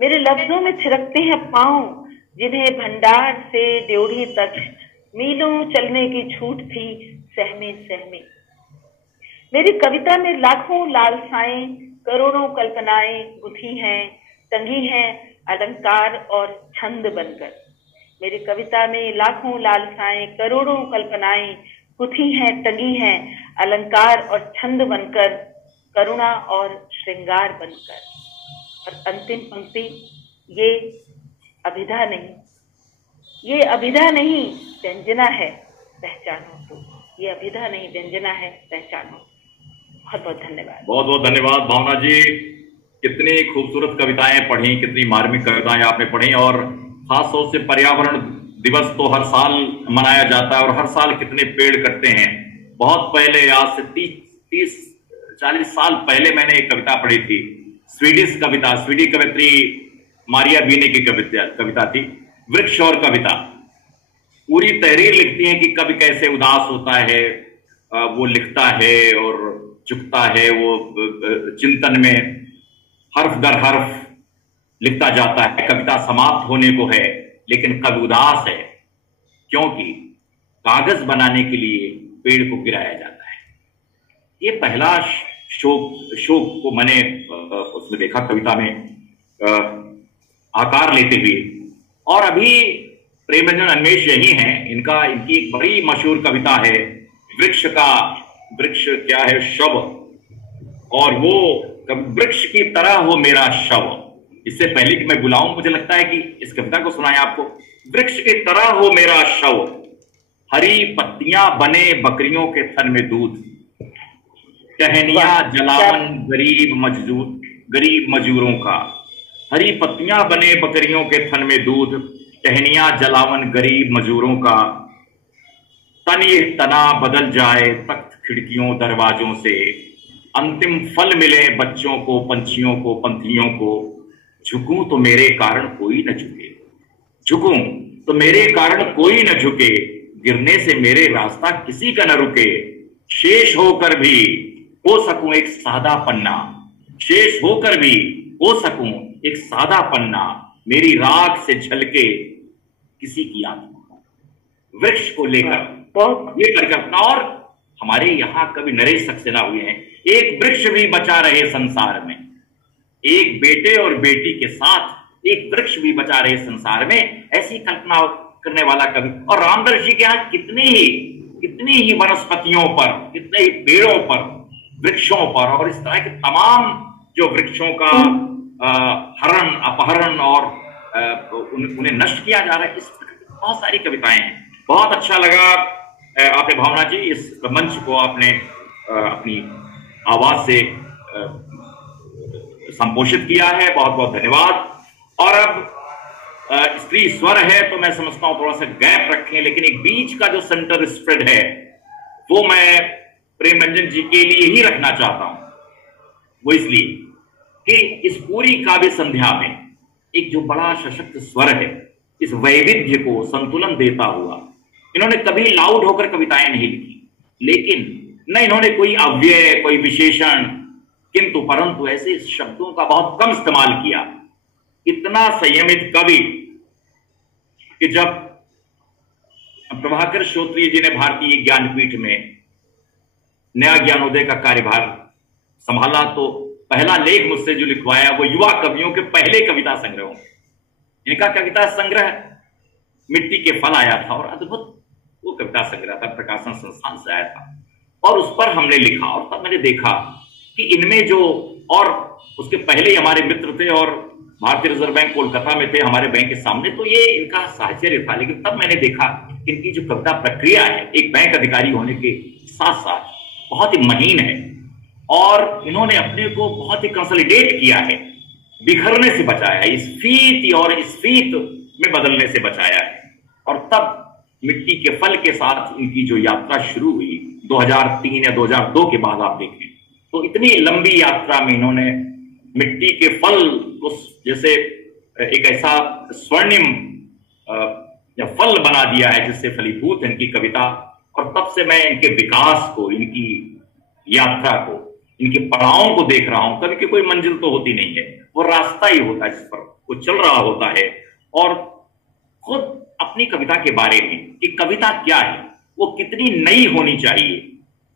मेरे लफ्जों में थिरकते हैं पांव, जिन्हें भंडार से ड्योढ़ी तक मीलों चलने की छूट थी सहमे सहमे। मेरी कविता में लाखों लालसाएं, करोड़ों कल्पनाएं गुथी हैं, टंगी हैं अलंकार और छंद बनकर। मेरी कविता में लाखों लालसाएं, करोड़ों कल्पनाएं गुथी हैं, टंगी हैं अलंकार और छंद बनकर, करुणा और श्रृंगार बनकर। और अंतिम पंक्ति, ये अभिधा नहीं, ये अभिधा नहीं व्यंजना है पहचानो तो, ये अभिधा नहीं व्यंजना है पहचानो। बहुत बहुत धन्यवाद। बहुत बहुत धन्यवाद भावना जी। कितनी खूबसूरत कविताएं पढ़ी, कितनी मार्मिक कविताएं आपने पढ़ी, और खास तौर से पर्यावरण दिवस तो हर साल मनाया जाता है, और हर साल कितने पेड़ कटते हैं। बहुत पहले, आज से 30-40 साल पहले मैंने एक कविता पढ़ी थी, स्वीडिश कवित्री मारिया बीने की कविता थी, वृक्ष और कविता। पूरी तहरीर लिखती हैं कि कभी कैसे उदास होता है, वो लिखता है और झुकता है, वो चिंतन में हर्फ दर हर्फ लिखता जाता है। कविता समाप्त होने को है, लेकिन कभी उदास है, क्योंकि कागज बनाने के लिए पेड़ को गिराया जाता है। ये पहला शोक को मैंने उसमें देखा कविता में आकार लेते हुए। और अभी प्रेमरंजन अन्वेष यही हैं, इनकी एक बड़ी मशहूर कविता है वृक्ष क्या है शव, और वो वृक्ष की तरह हो मेरा शव। इससे पहले कि मैं बुलाऊं, मुझे लगता है कि इस कविता को सुनाएं आपको। वृक्ष की तरह हो मेरा शव, हरी पत्तियां बने बकरियों के थन में दूध, टहनियां जलावन गरीब मजूरों का। हरी पत्तियां बने बकरियों के थन में दूध, टहनियां जलावन गरीब मजूरों का। तन ये तना बदल जाए तख्त खिड़कियों दरवाजों से, अंतिम फल मिले बच्चों को पंछियों को पंथियों को। झुकूं तो मेरे कारण कोई न झुके, झुकूं तो मेरे कारण कोई न झुके, गिरने से मेरे रास्ता किसी का न रुके। शेष होकर भी हो सकूं एक सादा पन्ना, शेष होकर भी हो सकूं एक सादा पन्ना, मेरी राख से झलके किसी की आत्मा। वृक्ष को लेकर ये परिकल्पना, और हमारे यहां कभी नरेश सक्सेना हुए हैं, एक वृक्ष भी बचा रहे संसार में, एक बेटे और बेटी के साथ एक वृक्ष भी बचा रहे संसार में, ऐसी कल्पना करने वाला कवि। और रामदास जी के यहाँ कितनी ही वनस्पतियों पर, कितने ही पेड़ों पर, वृक्षों पर, और इस तरह के तमाम जो वृक्षों का हरण अपहरण और उन्हें नष्ट किया जा रहा है, इस बहुत सारी कविताएं हैं। बहुत अच्छा लगा आपने भावना जी इस मंच को आपने अपनी आवाज से संपोषित किया है, बहुत बहुत धन्यवाद। और अब स्त्री स्वर है तो मैं समझता हूं थोड़ा सा गैप रखें, लेकिन एक बीच का जो सेंटर स्प्रेड है वो मैं प्रेम रंजन जी के लिए ही रखना चाहता हूं। वो इसलिए कि इस पूरी काव्य संध्या में एक जो बड़ा सशक्त स्वर है, इस वैविध्य को संतुलन देता हुआ, इन्होंने कभी लाउड होकर कविताएं नहीं लिखी, लेकिन न इन्होंने कोई अव्यय, कोई विशेषण, किंतु परंतु ऐसे शब्दों का बहुत कम इस्तेमाल किया। इतना संयमित कवि कि जब प्रभाकर श्रोत्रिय जी ने भारतीय ज्ञानपीठ में नया ज्ञानोदय का कार्यभार संभाला तो पहला लेख मुझसे जो लिखवाया वो युवा कवियों के पहले कविता संग्रहों। इनका कविता संग्रह मिट्टी के फल आया था और अद्भुत वो कविता संग्रह था, प्रकाशन संस्थान से आया था, और उस पर हमने लिखा। और तब मैंने देखा कि इनमें जो, और उसके पहले ही हमारे मित्र थे और भारतीय रिजर्व बैंक कोलकाता में थे हमारे बैंक के सामने, तो ये इनका साहचर्य था। लेकिन तब मैंने देखा इनकी जो कविता प्रक्रिया है एक बैंक अधिकारी होने के साथ साथ बहुत ही महीन है, और इन्होंने अपने को बहुत ही कंसोलिडेट किया है, बिखरने से बचाया है, इस फीत और इस फीत में बदलने से बचाया है। और तब मिट्टी के फल के साथ इनकी जो यात्रा शुरू हुई 2003 या 2002 के बाद आप देखें तो इतनी लंबी यात्रा में इन्होंने मिट्टी के फल को जैसे एक ऐसा स्वर्णिम या फल बना दिया है जिससे फलीभूत इनकी कविता। और तब से मैं इनके विकास को, इनकी यात्रा को, इनके पड़ावों को देख रहा हूं। कभी की कोई मंजिल तो होती नहीं है, वो रास्ता ही होता है जिस पर वो चल रहा होता है। और खुद अपनी कविता के बारे में कि कविता क्या है, वो कितनी नई होनी चाहिए,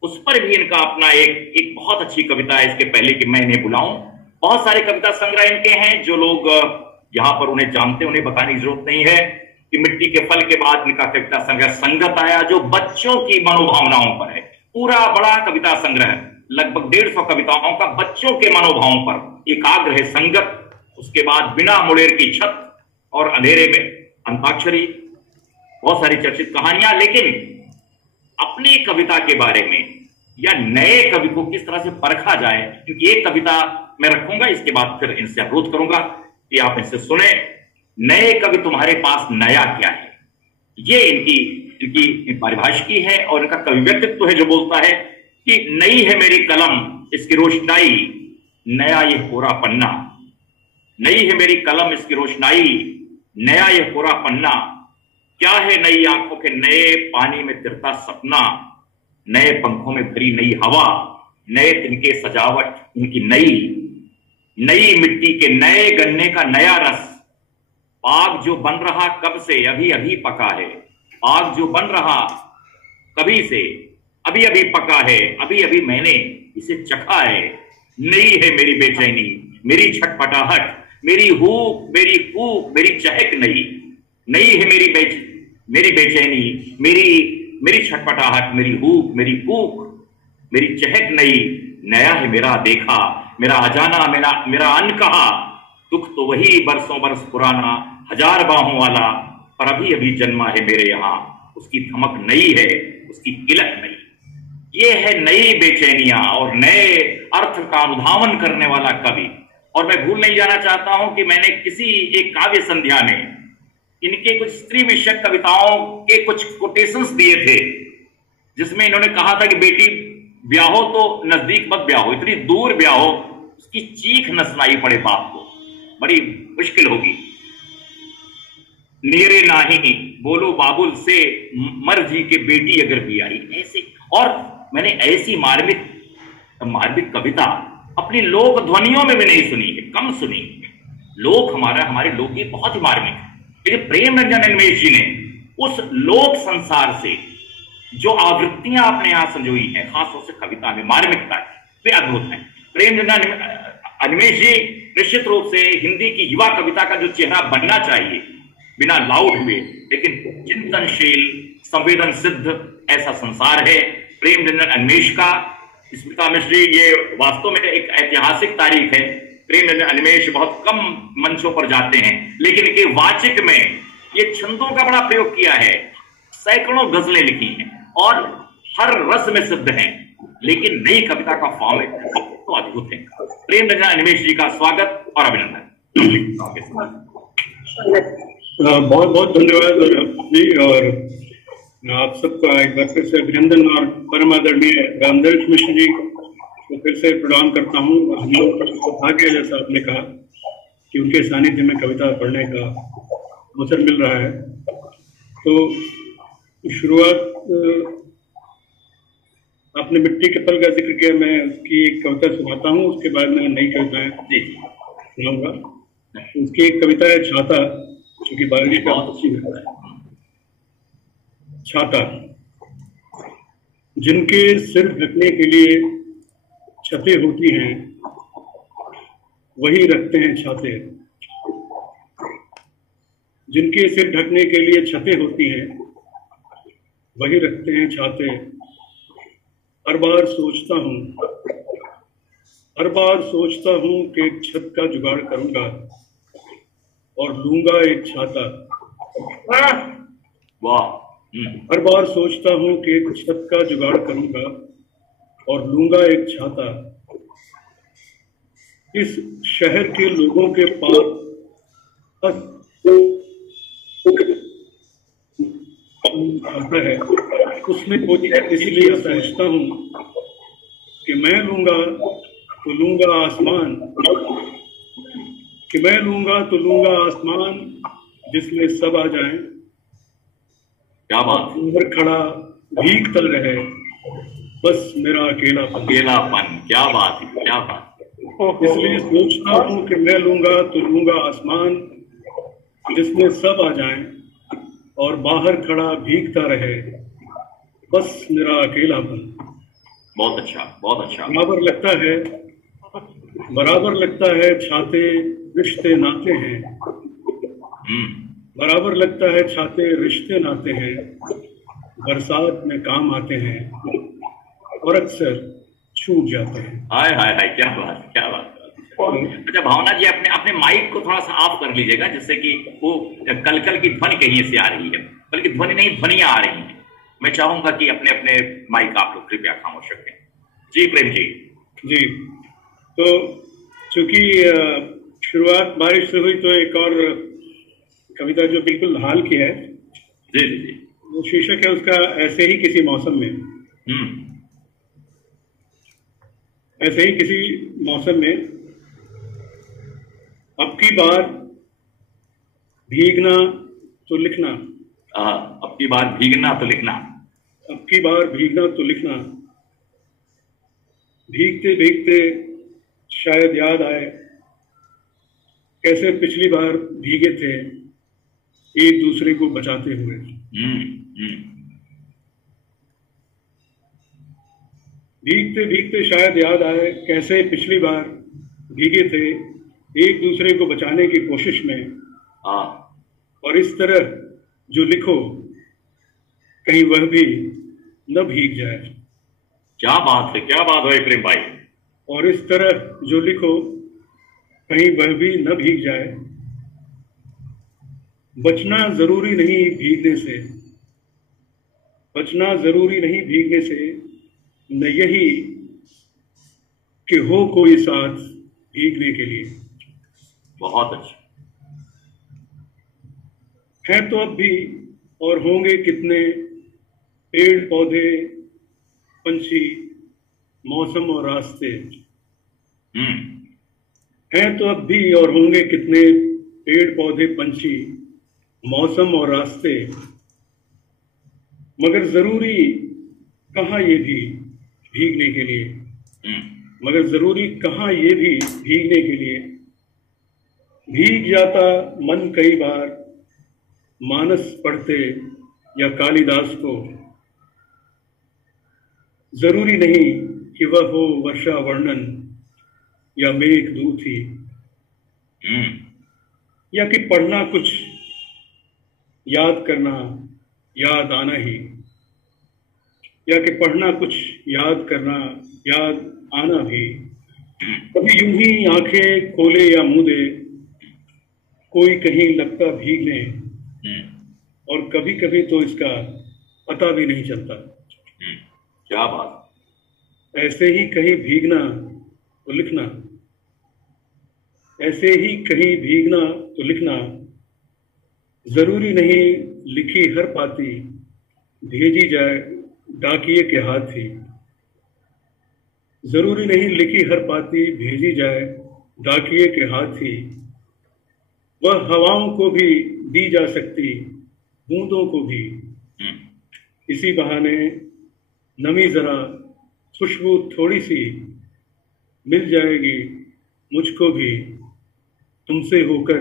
उस पर भी इनका अपना एक बहुत अच्छी कविता है। इसके पहले कि मैं इन्हें बुलाऊं, बहुत सारे कविता संग्रह इनके हैं जो लोग यहाँ पर उन्हें जानते, उन्हें बताने की जरूरत नहीं है कि मिट्टी के फल के बाद इनका कविता संग्रह संगत आया जो बच्चों की मनोभावनाओं पर है। पूरा बड़ा कविता संग्रह लगभग 150 कविताओं का बच्चों के मनोभावों पर एकाग्र है संगत। उसके बाद बिना मुड़ेर की छत और अंधेरे में अंताक्षरी, बहुत सारी चर्चित कहानियां। लेकिन अपनी कविता के बारे में या नए कवि को किस तरह से परखा जाए, क्योंकि एक कविता मैं रखूंगा, इसके बाद फिर इनसे अनुरोध करूंगा कि आप इनसे सुने। नए कवि तुम्हारे पास नया क्या है, ये इनकी परिभाषिकी है और इनका कवि व्यक्तित्व है जो बोलता है कि नई है मेरी कलम इसकी रोशनाई, नया यह कोरा पन्ना। नई है मेरी कलम इसकी रोशनाई, नया यह कोरा पन्ना। क्या है नई आंखों के नए पानी में तिरता सपना, नए पंखों में भरी नई हवा, नए तिनके सजावट उनकी नई, नई मिट्टी के नए गन्ने का नया रस। पाग जो बन रहा कब से अभी अभी पका है, पाग जो बन रहा कभी से अभी अभी पका है, अभी अभी मैंने इसे चखा है। नई है मेरी बेचैनी, मेरी छटपटाहट, मेरी हूक, मेरी कूक, मेरी चहक नई। नई है मेरी बेचैनी, मेरी छटपटाहट, मेरी हूक, मेरी कूक, मेरी चहक नई। नया है मेरा देखा, मेरा अजाना, मेरा अनकहा। दुख तो वही बरसों बरस पुराना, हजार बाहों वाला। पर अभी अभी जन्मा है मेरे यहाँ, उसकी धमक नई है, उसकी किलक नई। ये है नई बेचैनियां और नए अर्थ का अनुधावन करने वाला कवि। और मैं भूल नहीं जाना चाहता हूं कि मैंने किसी एक काव्य संध्या में इनके कुछ स्त्री विषयक कविताओं के कुछ कोटेशंस दिए थे, जिसमें इन्होंने कहा था कि बेटी ब्याहो तो नजदीक मत ब्याहो, इतनी दूर ब्याहो उसकी चीख न सुनाई पड़े बाप को, बड़ी मुश्किल होगी। नेरे नाही बोलो बाबुल से मर जी के बेटी अगर भी आई, ऐसे। और मैंने ऐसी मार्मिक कविता अपनी लोक ध्वनियों में भी नहीं सुनी है, कम सुनी। लोक हमारे लोकगीत बहुत ही मार्मिक है, लेकिन प्रेम रंजन अन्वेष जी ने उस लोक संसार से जो आवृत्तियां अपने यहां संजोई हैं, खासतौर से कविता में मार्मिकता की, वे अद्भुत हैं। प्रेम रंजन अन्वेष जी निश्चित रूप से हिंदी की युवा कविता का जो चेहरा बनना चाहिए, बिना लाउड हुए लेकिन चिंतनशील, संवेदन सिद्ध ऐसा संसार है प्रेम रंजन अन्वेष का। स्मिता मिश्र जी, ये वास्तव में एक ऐतिहासिक तारीख है। प्रेम रंजन अन्वेष बहुत कम मंचों पर जाते हैं, लेकिन इनके वाचिक में ये छंदों का बड़ा प्रयोग किया है। सैकड़ों गजलें लिखी हैं और हर रस में सिद्ध हैं, लेकिन नई कविता का फॉर्म है तो अद्भुत है। प्रेम रंजन अन्वेष जी का स्वागत और अभिनंदन। बहुत बहुत धन्यवाद जी, और आप सबका एक बार फिर से अभिनंदन और परम आदरणीय रामदेव मिश्र जी को फिर से प्रणाम करता हूँ। और हम लोग का सौभाग्य, जैसा आपने कहा, कि उनके सानिध्य में कविता पढ़ने का अवसर मिल रहा है। तो शुरुआत आपने मिट्टी के पल का जिक्र किया, मैं उसकी एक कविता सुनाता हूँ, उसके बाद मैं नई कविताएं सुनाऊंगा। उसकी एक कविता है छाता, जो कि बारिश का है। छाता। जिनके सिर ढकने के लिए छतें होती हैं, वही रखते हैं छाते। जिनके सिर ढकने के लिए छतें होती हैं, वही रखते हैं छाते। हर बार सोचता हूं कि एक छत का जुगाड़ करूंगा और लूंगा एक छाता। वाह। हर बार सोचता हूं कि एक छत का जुगाड़ करूंगा और लूंगा एक छाता। इस शहर के लोगों के पास आता है, उसमें कोई इसलिए सोचता हूं कि मैं लूंगा तो लूंगा आसमान, कि मैं लूंगा तो लूंगा आसमान, जिसमें सब आ जाएं। क्या बात। उधर खड़ा भीगता रहे बस मेरा अकेलापन। क्या बात है, क्या बात। इसलिए सोचता हूं कि मैं लूंगा तो लूंगा आसमान, जिसमें सब आ जाएं, और बाहर खड़ा भीगता रहे बस मेरा अकेलापन। बहुत अच्छा, बहुत अच्छा। बराबर लगता है छाते रिश्ते नाते हैं। बराबर लगता है छाते रिश्ते नाते हैं, बरसात में काम आते हैं और अक्सर छूट जाते हैं। हाय हाय हाय, क्या बात, क्या बात। अच्छा भावना जी, अपने माइक को थोड़ा सा ऑफ कर लीजिएगा, जिससे कि वो कलकल की ध्वनि कहीं से आ रही है, बल्कि ध्वनि नहीं, ध्वनियां आ रही हैं। मैं चाहूंगा कि अपने अपने माइक आप लोग कृपया खामोश रखें। जी प्रेम जी। जी, तो चूंकि शुरुआत बारिश से हुई, तो एक और कविता जो बिल्कुल हाल की है, जी जी जी, वो शीर्षक है उसका ऐसे ही किसी मौसम में। ऐसे ही किसी मौसम में, अब की बार भीगना तो लिखना। अब की बार भीगना तो लिखना। अब की बार भीगना तो लिखना। भीगते भीगते शायद याद आए, कैसे पिछली बार भीगे थे एक दूसरे को बचाते हुए। भीगते भीगते शायद याद आए, कैसे पिछली बार भीगे थे एक दूसरे को बचाने की कोशिश में। और इस तरह जो लिखो कहीं वह भी न भीग जाए। क्या बात है, क्या बात है प्रेम भाई। और इस तरह जो लिखो कहीं वह भी न भीग जाए। बचना जरूरी नहीं भीगने से, बचना जरूरी नहीं भीगने से, न यही कि हो कोई साथ भीगने के लिए। बहुत अच्छा। हैं तो अब भी और होंगे कितने पेड़ पौधे पंछी मौसम और रास्ते। हैं तो अब भी और होंगे कितने पेड़ पौधे पंछी मौसम और रास्ते, मगर जरूरी कहाँ ये भी भीगने के लिए, मगर जरूरी कहाँ ये भी भीगने के लिए। भीग जाता मन कई बार मानस पढ़ते या कालिदास को, जरूरी नहीं कि वह हो वर्षा वर्णन या मेघदूत ही, या कि पढ़ना कुछ याद करना याद आना ही, या कि पढ़ना कुछ याद करना याद आना भी। कभी यूं ही आंखें खोले या मूंदे कोई कहीं लगता भीगने, और कभी कभी तो इसका पता भी नहीं चलता। क्या बात। ऐसे ही कहीं भीगना तो लिखना, ऐसे ही कहीं भीगना तो लिखना, जरूरी नहीं लिखी हर पाती भेजी जाए डाकिए के हाथ ही। जरूरी नहीं लिखी हर पाती भेजी जाए डाकिए के हाथ ही। वह हवाओं को भी दी जा सकती बूंदों को भी, इसी बहाने नमी जरा खुशबू थोड़ी सी मिल जाएगी मुझको भी तुमसे होकर,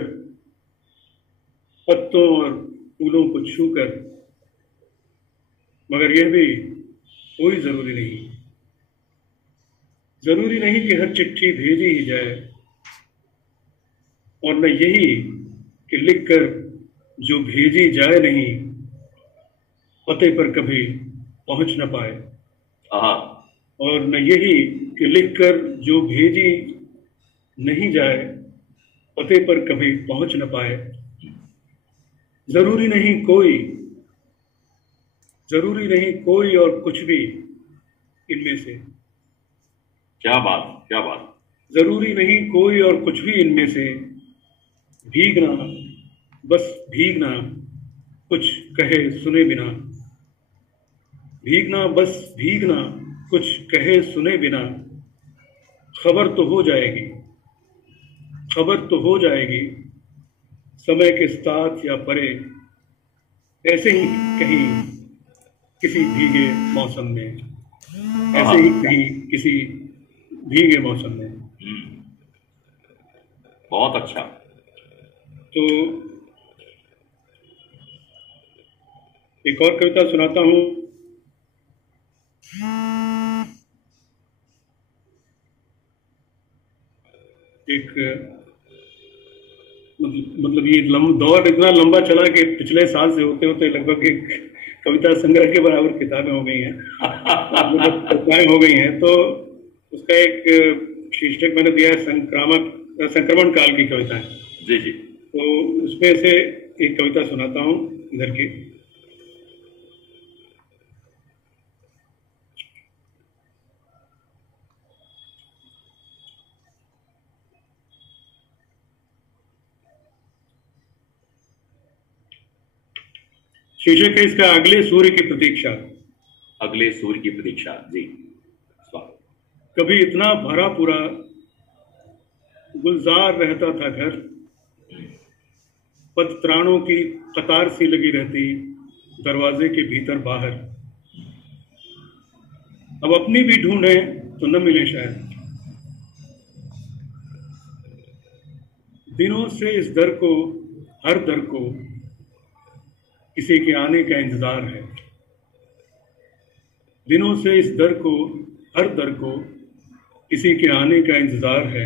पत्तों और फूलों को छूकर। मगर यह भी कोई जरूरी नहीं, जरूरी नहीं कि हर चिट्ठी भेजी ही जाए, और न यही कि लिखकर जो भेजी जाए नहीं पते पर कभी पहुंच न पाए। और न यही कि लिखकर जो भेजी नहीं जाए पते पर कभी पहुंच न पाए। जरूरी नहीं कोई और कुछ भी इनमें से। क्या बात, क्या बात। जरूरी नहीं कोई और कुछ भी इनमें से। भीगना बस भीगना कुछ कहे सुने बिना, भीगना बस भीगना कुछ कहे सुने बिना। खबर तो हो जाएगी, खबर तो हो जाएगी समय के साथ या परे, ऐसे ही कहीं किसी भीगे मौसम में, ऐसे ही कहीं किसी भीगे मौसम में। बहुत अच्छा। तो एक और कविता सुनाता हूं। एक मतलब ये दौर इतना लंबा चला कि पिछले साल से होते होते लगभग एक कविता संग्रह के बराबर किताबें हो गई हैं, कविताएं हो गई हैं। तो उसका एक शीर्षक मैंने दिया है संक्रमण काल की कविताएं। जी जी। तो उसमें से एक कविता सुनाता हूँ इधर की। शीर्षक है इसका अगले सूर्य की प्रतीक्षा। अगले सूर्य की प्रतीक्षा। जी। कभी इतना भरा पूरा गुलजार रहता था घर, पदत्राणों की कतार सी लगी रहती दरवाजे के भीतर बाहर। अब अपनी भी ढूंढे तो न मिले शायद। दिनों से इस दर को, हर दर को किसी के आने का इंतजार है। दिनों से इस दर को, हर दर को किसी के आने का इंतजार है।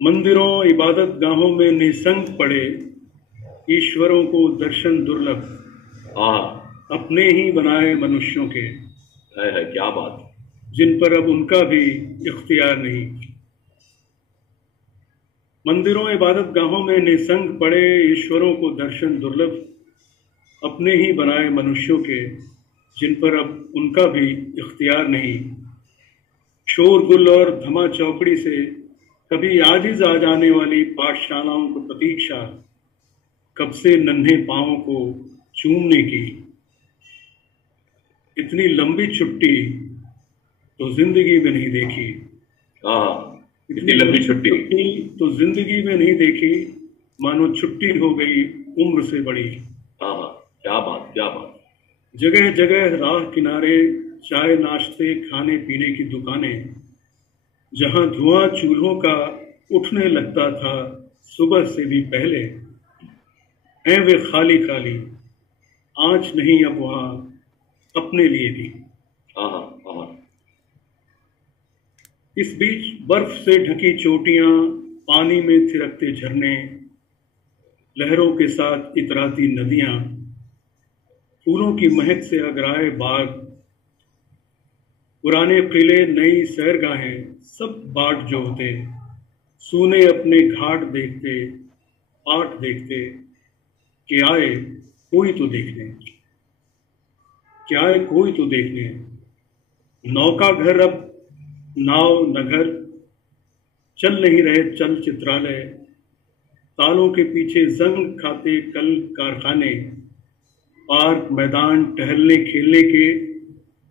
मंदिरों इबादत गाहों में निसंग पड़े ईश्वरों को दर्शन दुर्लभ, अपने ही बनाए मनुष्यों के। है क्या बात। जिन पर अब उनका भी इख्तियार नहीं। मंदिरों इबादत गाहों में निसंग पड़े ईश्वरों को दर्शन दुर्लभ, अपने ही बनाए मनुष्यों के जिन पर अब उनका भी इख्तियार नहीं। शोरगुल और धमा चौकड़ी से कभी आजिज आ जाने वाली पाठशालाओं को प्रतीक्षा, कब से नन्हे पांवों को चूमने की। इतनी लंबी छुट्टी तो जिंदगी में नहीं देखी। इतनी लंबी छुट्टी तो जिंदगी में नहीं देखी, मानो छुट्टी हो गई उम्र से बड़ी। क्या बात, क्या बात। जगह जगह राह किनारे चाय नाश्ते खाने पीने की दुकानें, जहां धुआं चूल्हों का उठने लगता था सुबह से भी पहले, हैं वे खाली खाली, आंच नहीं अब वहां अपने लिए भी। इस बीच बर्फ से ढकी चोटियां, पानी में थिरकते झरने, लहरों के साथ इतराती नदियां, फूलों की महक से अगराए बाग, पुराने किले नई सैरगाहें, सब बाट जो होते, सूने अपने घाट देखते, पाट देखते कि आए कोई तो देखने, क्या आए कोई तो देखने। नौका घर अब नाव नगर, चल नहीं रहे चल चित्रालय, तालों के पीछे जंग खाते कल कारखाने, पार्क मैदान टहलने खेलने के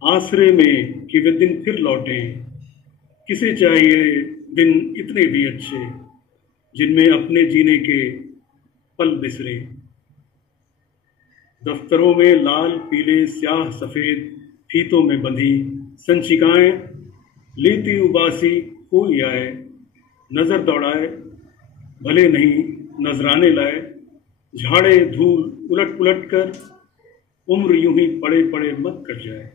आसरे में कि वे दिन फिर लौटे। किसे चाहिए दिन इतने भी अच्छे, जिनमें अपने जीने के पल बिसरे। दफ्तरों में लाल पीले स्याह सफेद फीतों में बंधी संचिकाएं, लेती उबासी कोई आए, नजर दौड़ाए भले नहीं नजराने लाए, झाड़े धूल उलट उलट कर उम्र यूं ही पड़े पड़े मत कर जाए।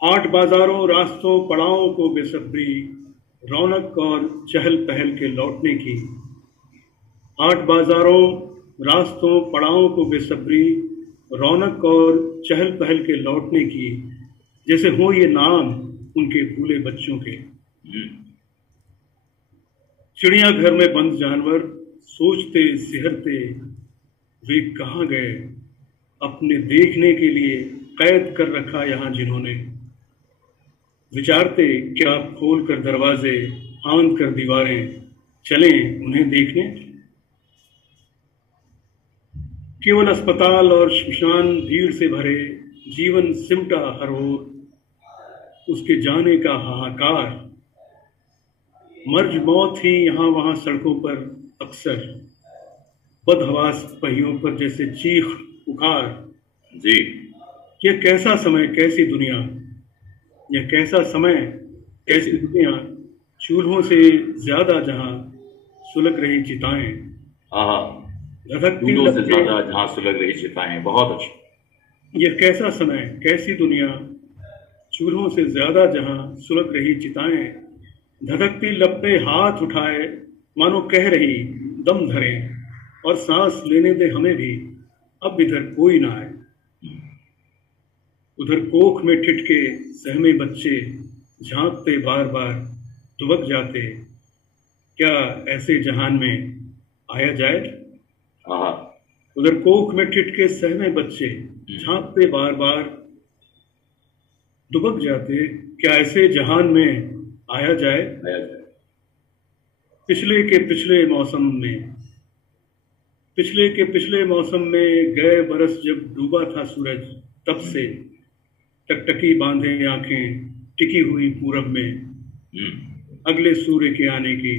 हाट बाजारों रास्तों पड़ावों को बेसब्री, रौनक और चहल पहल के लौटने की। हाट बाजारों रास्तों पड़ावों को बेसब्री, रौनक और चहल पहल के लौटने की, जैसे हो ये नाम उनके भूले बच्चों के। चिड़ियाघर में बंद जानवर सोचते सिहरते, वे कहाँ गए अपने देखने के लिए कैद कर रखा यहाँ जिन्होंने। विचारते क्या खोल कर दरवाजे फांद कर दीवारें, चलें उन्हें देखने। केवल अस्पताल और श्मशान भीड़ से भरे, जीवन सिमटा हर ओर, उसके जाने का हाहाकार। मर्ज मौत ही यहाँ वहाँ सड़कों पर अक्सर, बदहवास पहियों पर जैसे चीख पुकार। जी, यह कैसा समय कैसी दुनिया, यह कैसा समय कैसी दुनिया, चूल्हों से ज्यादा जहाँ सुलग रही चिताएं। चूल्हों से ज्यादा जहाँ सुलग रही चिताएं। बहुत अच्छा। यह कैसा समय कैसी दुनिया, चूल्हों से ज्यादा जहां सुलग रही चिताएं, धधकती लपटे हाथ उठाए, मानो कह रही दम धरे और सांस लेने दे हमें भी, अब इधर कोई ना आए। उधर कोख में ठिठके सहमे बच्चे झांकते बार बार दुबक जाते, क्या ऐसे जहान में आया जाए। उधर कोख में ठिठके सहमे बच्चे झांकते बार बार दुबक जाते, क्या ऐसे जहान में आया जाए। पिछले के पिछले मौसम में गए बरस जब डूबा था सूरज, तब से टकटकी बांधे आंखें टिकी हुई पूरब में, अगले सूर्य के आने की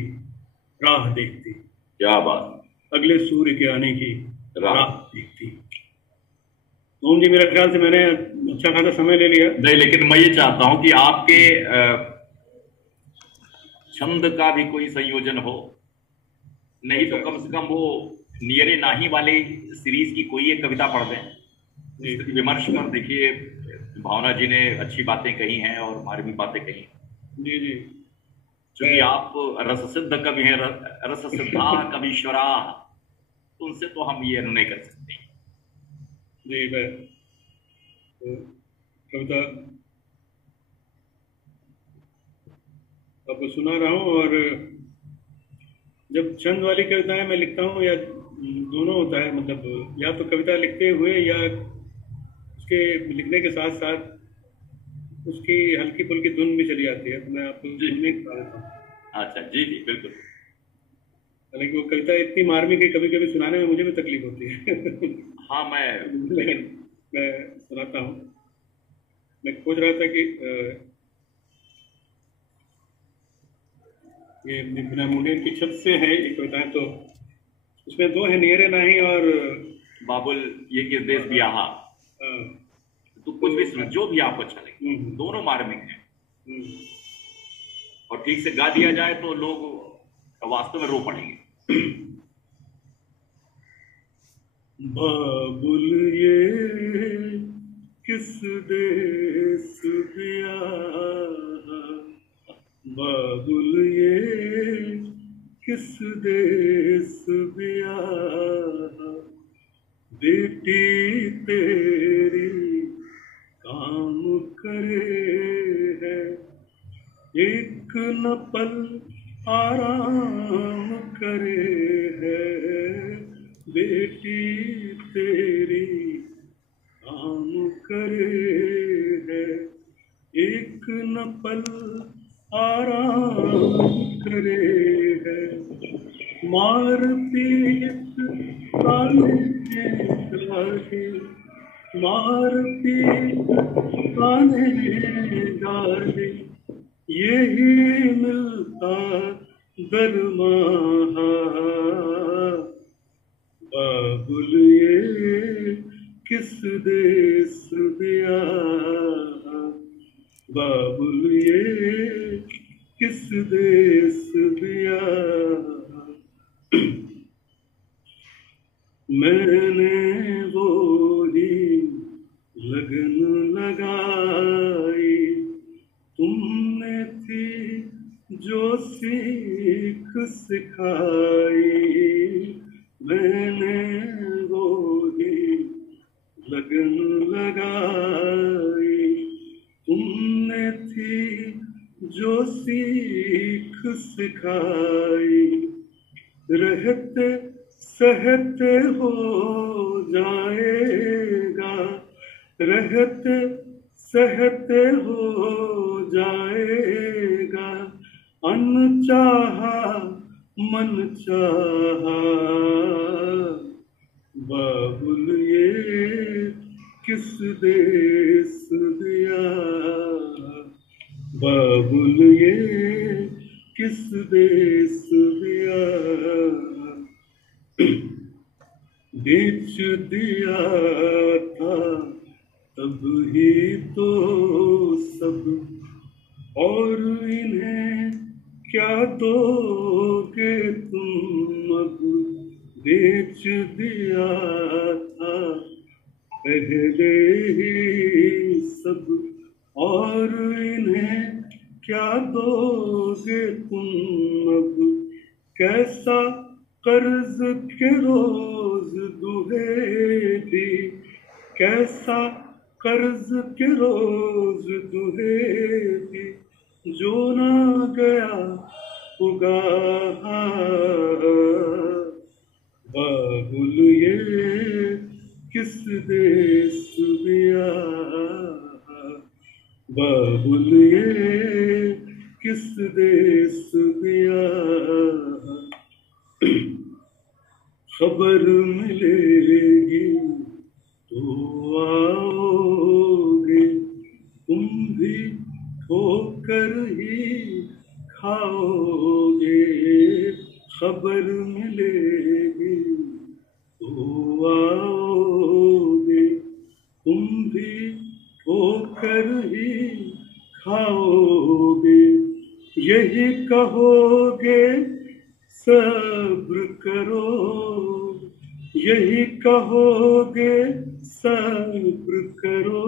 राह देखती। क्या बात। अगले सूर्य के आने की राह देखती। ओम जी, मेरे ख्याल से मैंने अच्छा खासा समय ले लिया। नहीं, लेकिन मैं ये चाहता हूं कि आपके छंद का भी कोई संयोजन हो, नहीं तो कम से कम वो नियरे नाही वाले सीरीज की कोई एक कविता पढ़ दें। विमर्श कर देखिए, भावना जी ने अच्छी बातें कही हैं और हमारी भी बातें कही। जी जी, क्योंकि आप रस सिद्ध कवि हैं, रस सिद्धा कवीश्वरा, उनसे तो हम ये नहीं कर सकते। जी, मैं कविता आपको सुना रहा हूँ और जब छंद वाली कविताएं मैं लिखता हूँ या दोनों होता है, मतलब या तो कविता लिखते हुए या उसके लिखने के साथ साथ उसकी हल्की फुल्की धुन भी चली जाती है, तो मैं आपको सुनने की बता देता हूँ। अच्छा जी जी बिल्कुल। हालांकि वो कविता इतनी मार्मिक है, कभी कभी सुनाने में मुझे भी तकलीफ होती है। हाँ मैं लेकिन मैं सुनाता हूँ। मैं खोज रहा था कि ये बिना मुंडेर की छत से है ये कविताएं, तो उसमें दो है, नियरे नाही और बाबुल ये किस देश भी आहा। तो कुछ भी सुनो, जो भी आपको अच्छा लगे, दोनों मार्मिक हैं और ठीक से गा दिया जाए तो लोग वास्तव में रो पड़ेंगे। बाबुल ये किस देश भी आहा, बाबुल ये किस देश भी आहा, बेटी तेरी काम करे है, एक न पल आराम करे है, बेटी तेरी काम करे है, एक न पल आराम करे है, मार पीट काले गाले, मार पीट काले गाले, यही मिलता दरमाहा, बाबुल ये किस देश भी आहा, बाबुल ये किस देश भी आहा, मैंने वो ही लगन लगाई, तुमने थी जो सीख सिखाई, मैंने वो ही लगन लगाई, तुमने थी जो सीख सिखाई, रहते सहते हो जाएगा, रहते सहते हो जाएगा, अनचाहा मन चाहा, बाबुल ये किस देश दिया, बाबुल ये किस देश दिया, बेच दिया था तब ही तो सब, और इन्हें क्या दोगे तुम अब, बेच दिया था पहले ही सब, और इन्हें क्या दोगे तुम अब, कैसा कर्ज के रोज दुहेगी, कैसा कर्ज के रोज दुहेगी, जो ना गया उगाहा, बाबुल ये किस देश भी आहा, बाबुल ये किस देश भी आहा, खबर मिलेगी तो आओगे, तुम भी ठोकर ही खाओगे, खबर मिलेगी तो आओगे, तुम भी ठोकर ही खाओगे, यही कहोगे सब्र करो, यही कहोगे सब्र करो,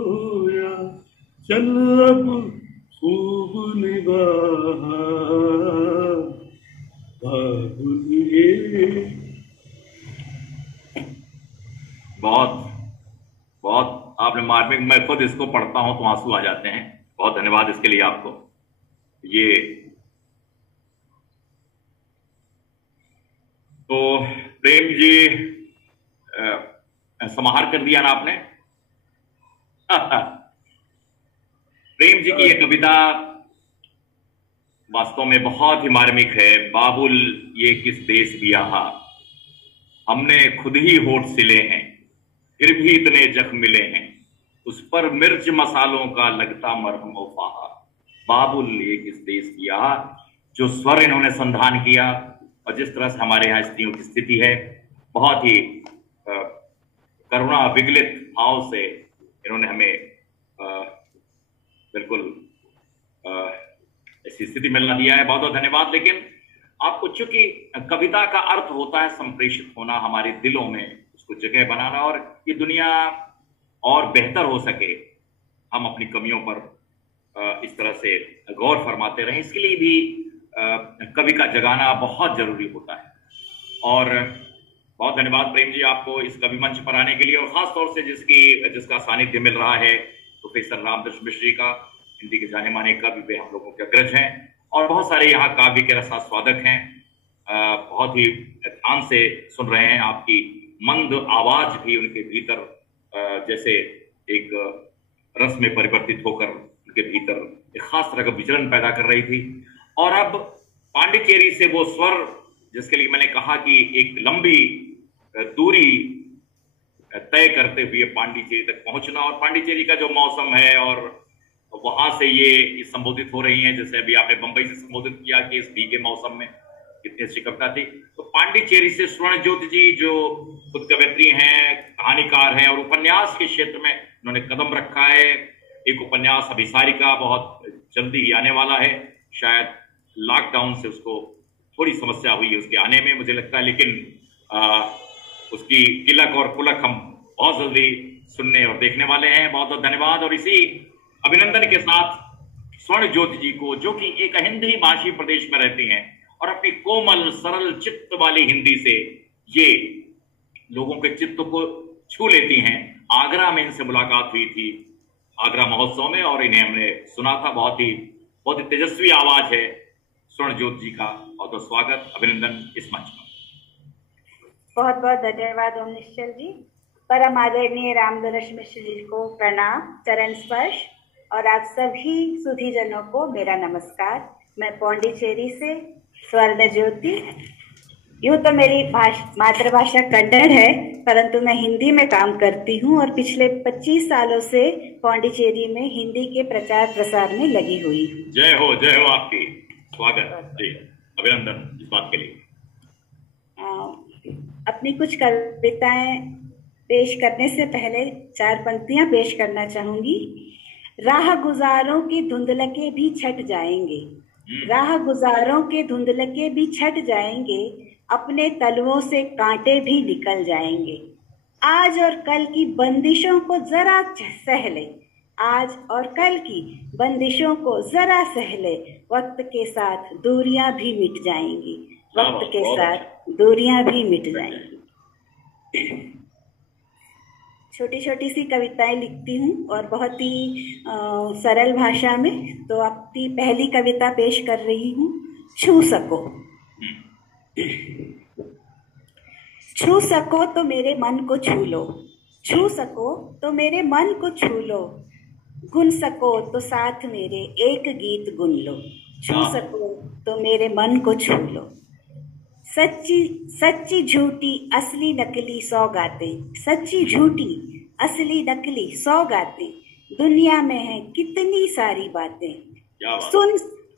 या चल अब खूब निभाहा, बाबुल ये। बहुत बहुत आपने मार्मिक, मैं खुद इसको पढ़ता हूं तो आंसू आ जाते हैं। बहुत धन्यवाद इसके लिए आपको। ये तो प्रेम जी, समाहार कर दिया ना आपने। प्रेम जी की ये कविता वास्तव में बहुत ही मार्मिक है। बाबुल ये किस देश बियाहा, हमने खुद ही होठ सिले हैं, फिर भी इतने जख्म मिले हैं, उस पर मिर्च मसालों का लगता मरहम फाहा। बाबुल ये किस देश बियाहा, जो स्वर इन्होंने संधान किया और जिस तरह से हमारे यहाँ स्त्रियों की स्थिति है, बहुत ही करुणा विगलित भाव से इन्होंने हमें बिल्कुल ऐसी स्थिति मिलना दिया है। बहुत बहुत धन्यवाद। लेकिन आपको, चूंकि कविता का अर्थ होता है संप्रेषित होना हमारे दिलों में, उसको जगह बनाना, और ये दुनिया और बेहतर हो सके, हम अपनी कमियों पर इस तरह से गौर फरमाते रहें, इसके लिए भी कवि का जगाना बहुत जरूरी होता है। और बहुत धन्यवाद प्रेम जी आपको इस कवि मंच पर आने के लिए, और खास तौर से जिसका सानिध्य मिल रहा है प्रोफेसर रामदर्शन मिश्र जी का, हिंदी के जाने माने कवि पे हम लोगों के अग्रज हैं, और बहुत सारे यहाँ काव्य के रसास्वादक हैं, बहुत ही ध्यान से सुन रहे हैं। आपकी मंद आवाज भी उनके भीतर जैसे एक रस में परिवर्तित होकर उनके भीतर एक खास तरह का विचलन पैदा कर रही थी। और अब पांडिचेरी से वो स्वर, जिसके लिए मैंने कहा कि एक लंबी दूरी तय करते हुए पांडिचेरी तक पहुंचना, और पांडिचेरी का जो मौसम है और वहां से ये संबोधित हो रही हैं, जैसे अभी आपने बंबई से संबोधित किया कि इस भीगे मौसम में, कितनी अच्छी कविता थी। तो पांडिचेरी से स्वर्ण ज्योति जी, जो खुद कवयित्री हैं, कहानीकार हैं, और उपन्यास के क्षेत्र में उन्होंने कदम रखा है। एक उपन्यास अभिसारिका बहुत जल्दी ही आने वाला है, शायद लॉकडाउन से उसको थोड़ी समस्या हुई है उसके आने में, मुझे लगता है, लेकिन उसकी किलक और पुलक हम बहुत जल्दी सुनने और देखने वाले हैं। बहुत बहुत धन्यवाद। और इसी अभिनंदन के साथ स्वर्ण ज्योति जी को, जो कि एक हिंदी भाषी प्रदेश में रहती हैं और अपनी कोमल सरल चित्त वाली हिंदी से ये लोगों के चित्त को छू लेती हैं। आगरा में इनसे मुलाकात हुई थी, आगरा महोत्सव में, और इन्हें हमने सुना था। बहुत ही तेजस्वी आवाज है स्वर्ण ज्योति जी का। बहुत बहुत स्वागत, अभिनंदन इस मंच पर। बहुत बहुत धन्यवाद ओम निश्चल जी। परम आदरणीय रामदर्शन मिश्र जी को प्रणाम, चरण स्पर्श, और आप सभी सुधी जनों को मेरा नमस्कार। मैं पौंडीचेरी से स्वर्ण ज्योति। यूँ तो मेरी मातृभाषा कन्नड़ है, परंतु मैं हिंदी में काम करती हूँ और पिछले 25 सालों से पौंडीचेरी में हिंदी के प्रचार प्रसार में लगी हुई हूँ। जय हो आपकी। स्वागत जी, अभिनंदन इस बात के लिए। अपनी कुछ कविताएं पेश करने से पहले 4 पंक्तियां पेश करना चाहूंगी। राह गुजारों के धुंधलके भी छट जाएंगे, राह गुजारों के धुंधलके भी छट जाएंगे, अपने तलवों से कांटे भी निकल जाएंगे। आज और कल की बंदिशों को जरा सह ले, आज और कल की बंदिशों को जरा सह ले, वक्त के साथ दूरियां भी मिट जाएंगी, वक्त के साथ दूरियां भी मिट जाएंगी। छोटी छोटी सी कविताएं लिखती हूँ और बहुत ही सरल भाषा में। तो अपनी पहली कविता पेश कर रही हूँ, छू सको। छू सको तो मेरे मन को छू लो, छू सको तो मेरे मन को छू लो, गुन सको तो साथ मेरे एक गीत गुन लो, छू सको तो मेरे मन को छू लो। सच्ची सच्ची झूठी असली नकली सौगातें, सच्ची झूठी असली नकली सौगातें, दुनिया में है कितनी सारी बातें।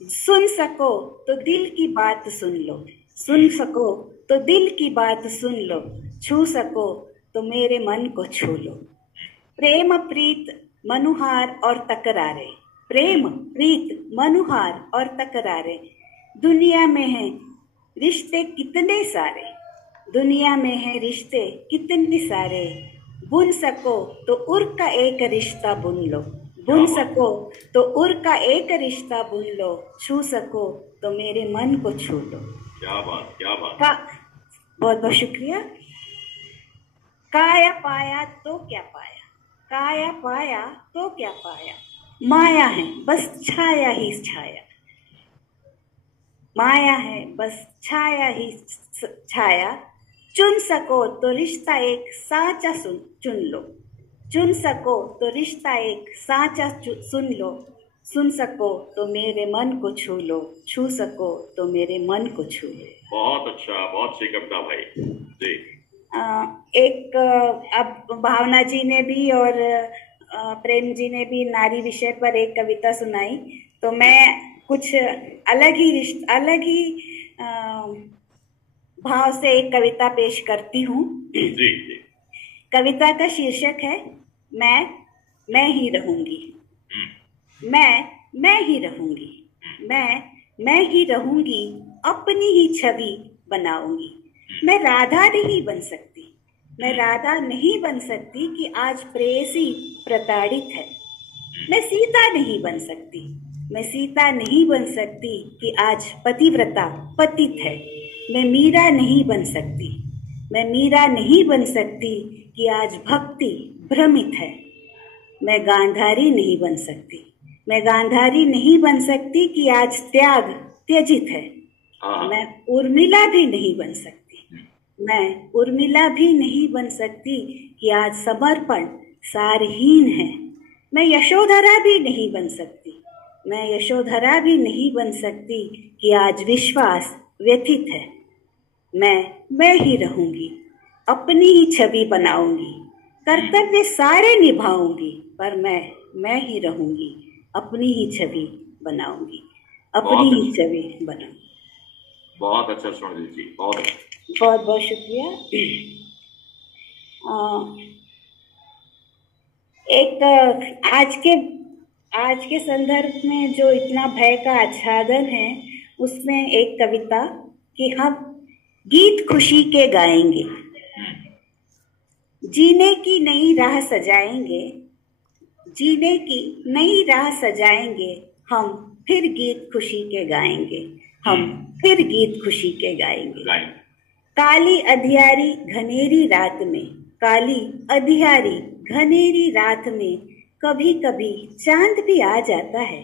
सुन सको तो दिल की बात सुन लो, सुन सको तो दिल की बात सुन लो, छू सको तो मेरे मन को छू लो। प्रेम प्रीत मनुहार और तकरारे, प्रेम प्रीत मनुहार और तकरारे, दुनिया में है रिश्ते कितने सारे, दुनिया में है रिश्ते कितने सारे। बुन सको तो उर का एक रिश्ता बुन लो, बुन सको तो उर का एक रिश्ता बुन लो, छू सको तो मेरे मन को छू लो। क्या बात, क्या बात। बहुत बहुत शुक्रिया। काया पाया तो क्या पाया, काया पाया तो क्या पाया, माया है बस छाया ही छाया, माया है बस छाया ही छाया, चुन सको तो रिश्ता एक साचा चुन लो, चुन सको तो रिश्ता एक साचा सुन लो, सुन सको तो मेरे मन को छू लो, छू सको तो मेरे मन को छू लो। बहुत अच्छा, बहुत अच्छी कविता भाई जी। एक अब भावना जी ने भी और प्रेम जी ने भी नारी विषय पर एक कविता सुनाई, तो मैं कुछ अलग ही भाव से एक कविता पेश करती हूँ। जी। कविता का शीर्षक है मैं ही रहूंगी। मैं ही रहूंगी, मैं ही रहूंगी, अपनी ही छवि बनाऊंगी। मैं राधा नहीं बन सकती, मैं राधा नहीं बन सकती कि आज प्रेयसी प्रताड़ित है। मैं सीता नहीं बन सकती, मैं सीता नहीं बन सकती कि आज पतिव्रता पतित है। मैं मीरा नहीं बन सकती, मैं मीरा नहीं बन सकती कि आज भक्ति भ्रमित है। मैं गांधारी नहीं बन सकती, मैं गांधारी नहीं बन सकती कि आज त्याग त्यजित है। मैं उर्मिला भी नहीं बन सकती, मैं उर्मिला भी नहीं बन सकती कि आज समर्पण सारहीन है। मैं यशोधरा भी नहीं बन सकती, मैं यशोधरा भी नहीं बन सकती कि आज विश्वास व्यथित है। मैं ही रहूंगी, अपनी ही छवि बनाऊंगी, कर्तव्य सारे निभाऊंगी, पर मैं ही रहूंगी, अपनी ही छवि बनाऊंगी, अपनी ही छवि बनाऊंगी। बहुत अच्छा सोनल जी, बहुत बहुत शुक्रिया। एक आज के संदर्भ में जो इतना भय का आच्छादन है, उसमें एक कविता कि हम गीत खुशी के गाएंगे, जीने की नई राह सजाएंगे, जीने की नई राह सजाएंगे, हम फिर गीत खुशी के गाएंगे, हम फिर गीत खुशी के गाएंगे। काली अधियारी घनेरी रात में, काली अधियारी घनेरी रात में कभी कभी चांद भी आ जाता है।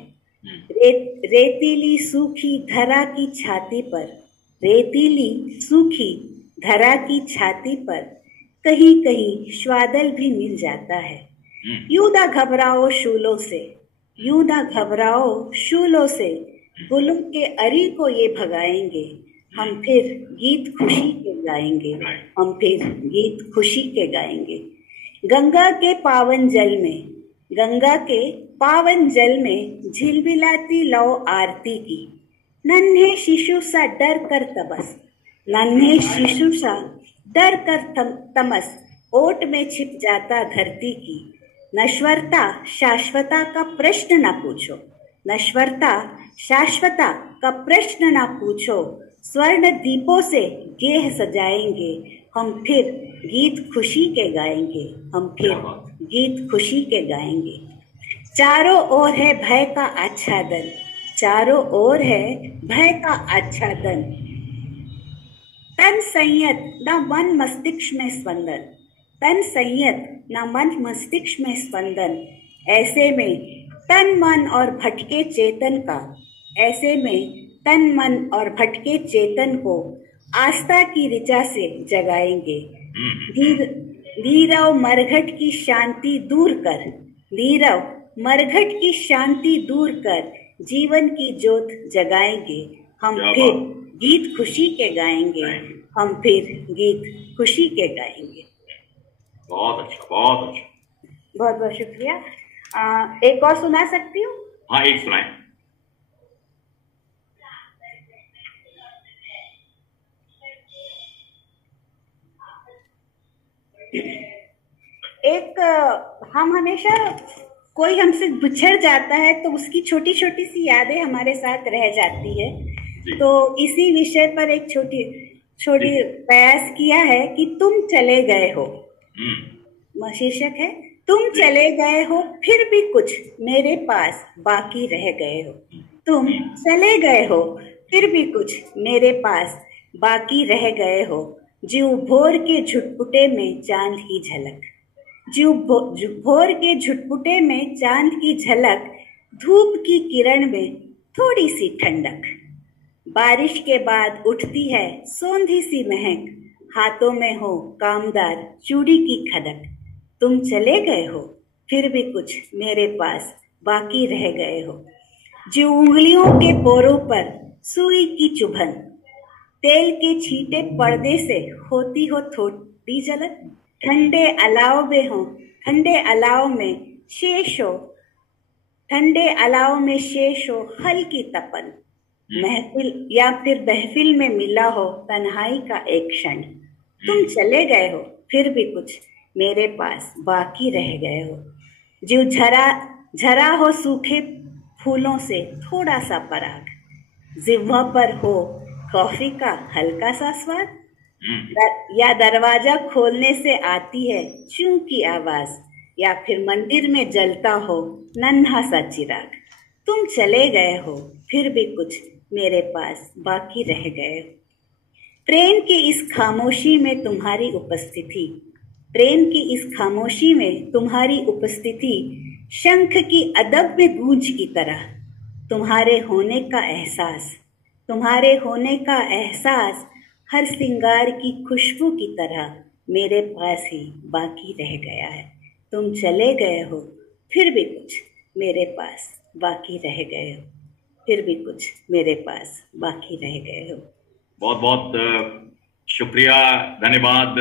रेतीली सूखी धरा की छाती पर, रेतीली सूखी धरा की छाती पर कहीं कहीं श्वादल भी मिल जाता है। यूं ना घबराओ शूलों से, यूं ना घबराओ शूलों से, गुलों के अरी को ये भगाएंगे, हम फिर गीत खुशी के गाएंगे, हम फिर गीत खुशी के गाएंगे। गंगा के पावन जल में, गंगा के पावन जल में झिलमिलाती लौ आरती की, नन्हे शिशु सा डर कर तमस, नन्हे शिशु सा डर कर तमस ओट में छिप जाता धरती की। नश्वरता शाश्वता का प्रश्न न पूछो, नश्वरता शाश्वता का प्रश्न न पूछो, स्वर्ण दीपों से गेह सजाएंगे, हम फिर गीत खुशी के गाएंगे, हम फिर गीत खुशी के गाएंगे। चारों ओर है भय का आच्छादन, चारों ओर है भय का आच्छादन, तन संयत न मन मस्तिष्क में स्पंदन, तन संयत न मन मस्तिष्क में स्पंदन। ऐसे में तन मन और भटके चेतन का, ऐसे में तन मन और भटके चेतन को आस्था की ऋचा से जगाएंगे। नीरव मरघट की शांति दूर कर, नीरव मरघट की शांति दूर कर जीवन की ज्योत जगाएंगे, हम फिर गीत खुशी के गाएंगे, हम फिर गीत खुशी के गाएंगे। बहुत अच्छा, बहुत अच्छा, बहुत बहुत शुक्रिया। एक और सुना सकती हूँ? हाँ, एक सुनाए। एक हम हमेशा कोई हमसे बिछड़ जाता है तो उसकी छोटी छोटी सी यादें हमारे साथ रह जाती है, तो इसी विषय पर एक छोटी प्रयास किया है कि तुम चले गए हो। शीर्षक है तुम चले गए हो फिर भी कुछ मेरे पास बाकी रह गए हो, तुम चले गए हो फिर भी कुछ मेरे पास बाकी रह गए हो। जीव भोर के झुटपुटे में चांद की झलक, जीव भोर के झुटपुटे में चांद की झलक, धूप की किरण में थोड़ी सी ठंडक, बारिश के बाद उठती है सोंधी सी महक, हाथों में हो कामदार चूड़ी की खदक। तुम चले गए हो फिर भी कुछ मेरे पास बाकी रह गए हो, जो उंगलियों के पोरों पर सुई की चुभन, तेल के छींटे पर्दे से होती हो थोड़ी झलक। ठंडे अलाव में हो, ठंडे अलाव में शेष हो, ठंडे अलाव में शेष हो हल्की तपन, महफिल या फिर महफिल में मिला हो तन्हाई का एक क्षण। तुम चले गए हो फिर भी कुछ मेरे पास बाकी रह गए हो, जो झरा हो सूखे फूलों से थोड़ा सा पराग, जिह्वा पर हो कॉफी का हल्का सा स्वाद, या दरवाजा खोलने से आती है चूं की आवाज, या फिर मंदिर में जलता हो नन्हा सा चिराग। तुम चले गए हो फिर भी कुछ मेरे पास बाकी रह गए हो। प्रेम की इस खामोशी में तुम्हारी उपस्थिति, प्रेम की इस खामोशी में तुम्हारी उपस्थिति शंख की अदब में गूंज की तरह, तुम्हारे होने का एहसास, तुम्हारे होने का एहसास हर सिंगार की खुशबू की तरह मेरे पास ही बाकी रह गया है। तुम चले गए हो फिर भी कुछ मेरे पास बाकी रह गए हो, फिर भी कुछ मेरे पास बाकी रह गए हो। बहुत बहुत शुक्रिया, धन्यवाद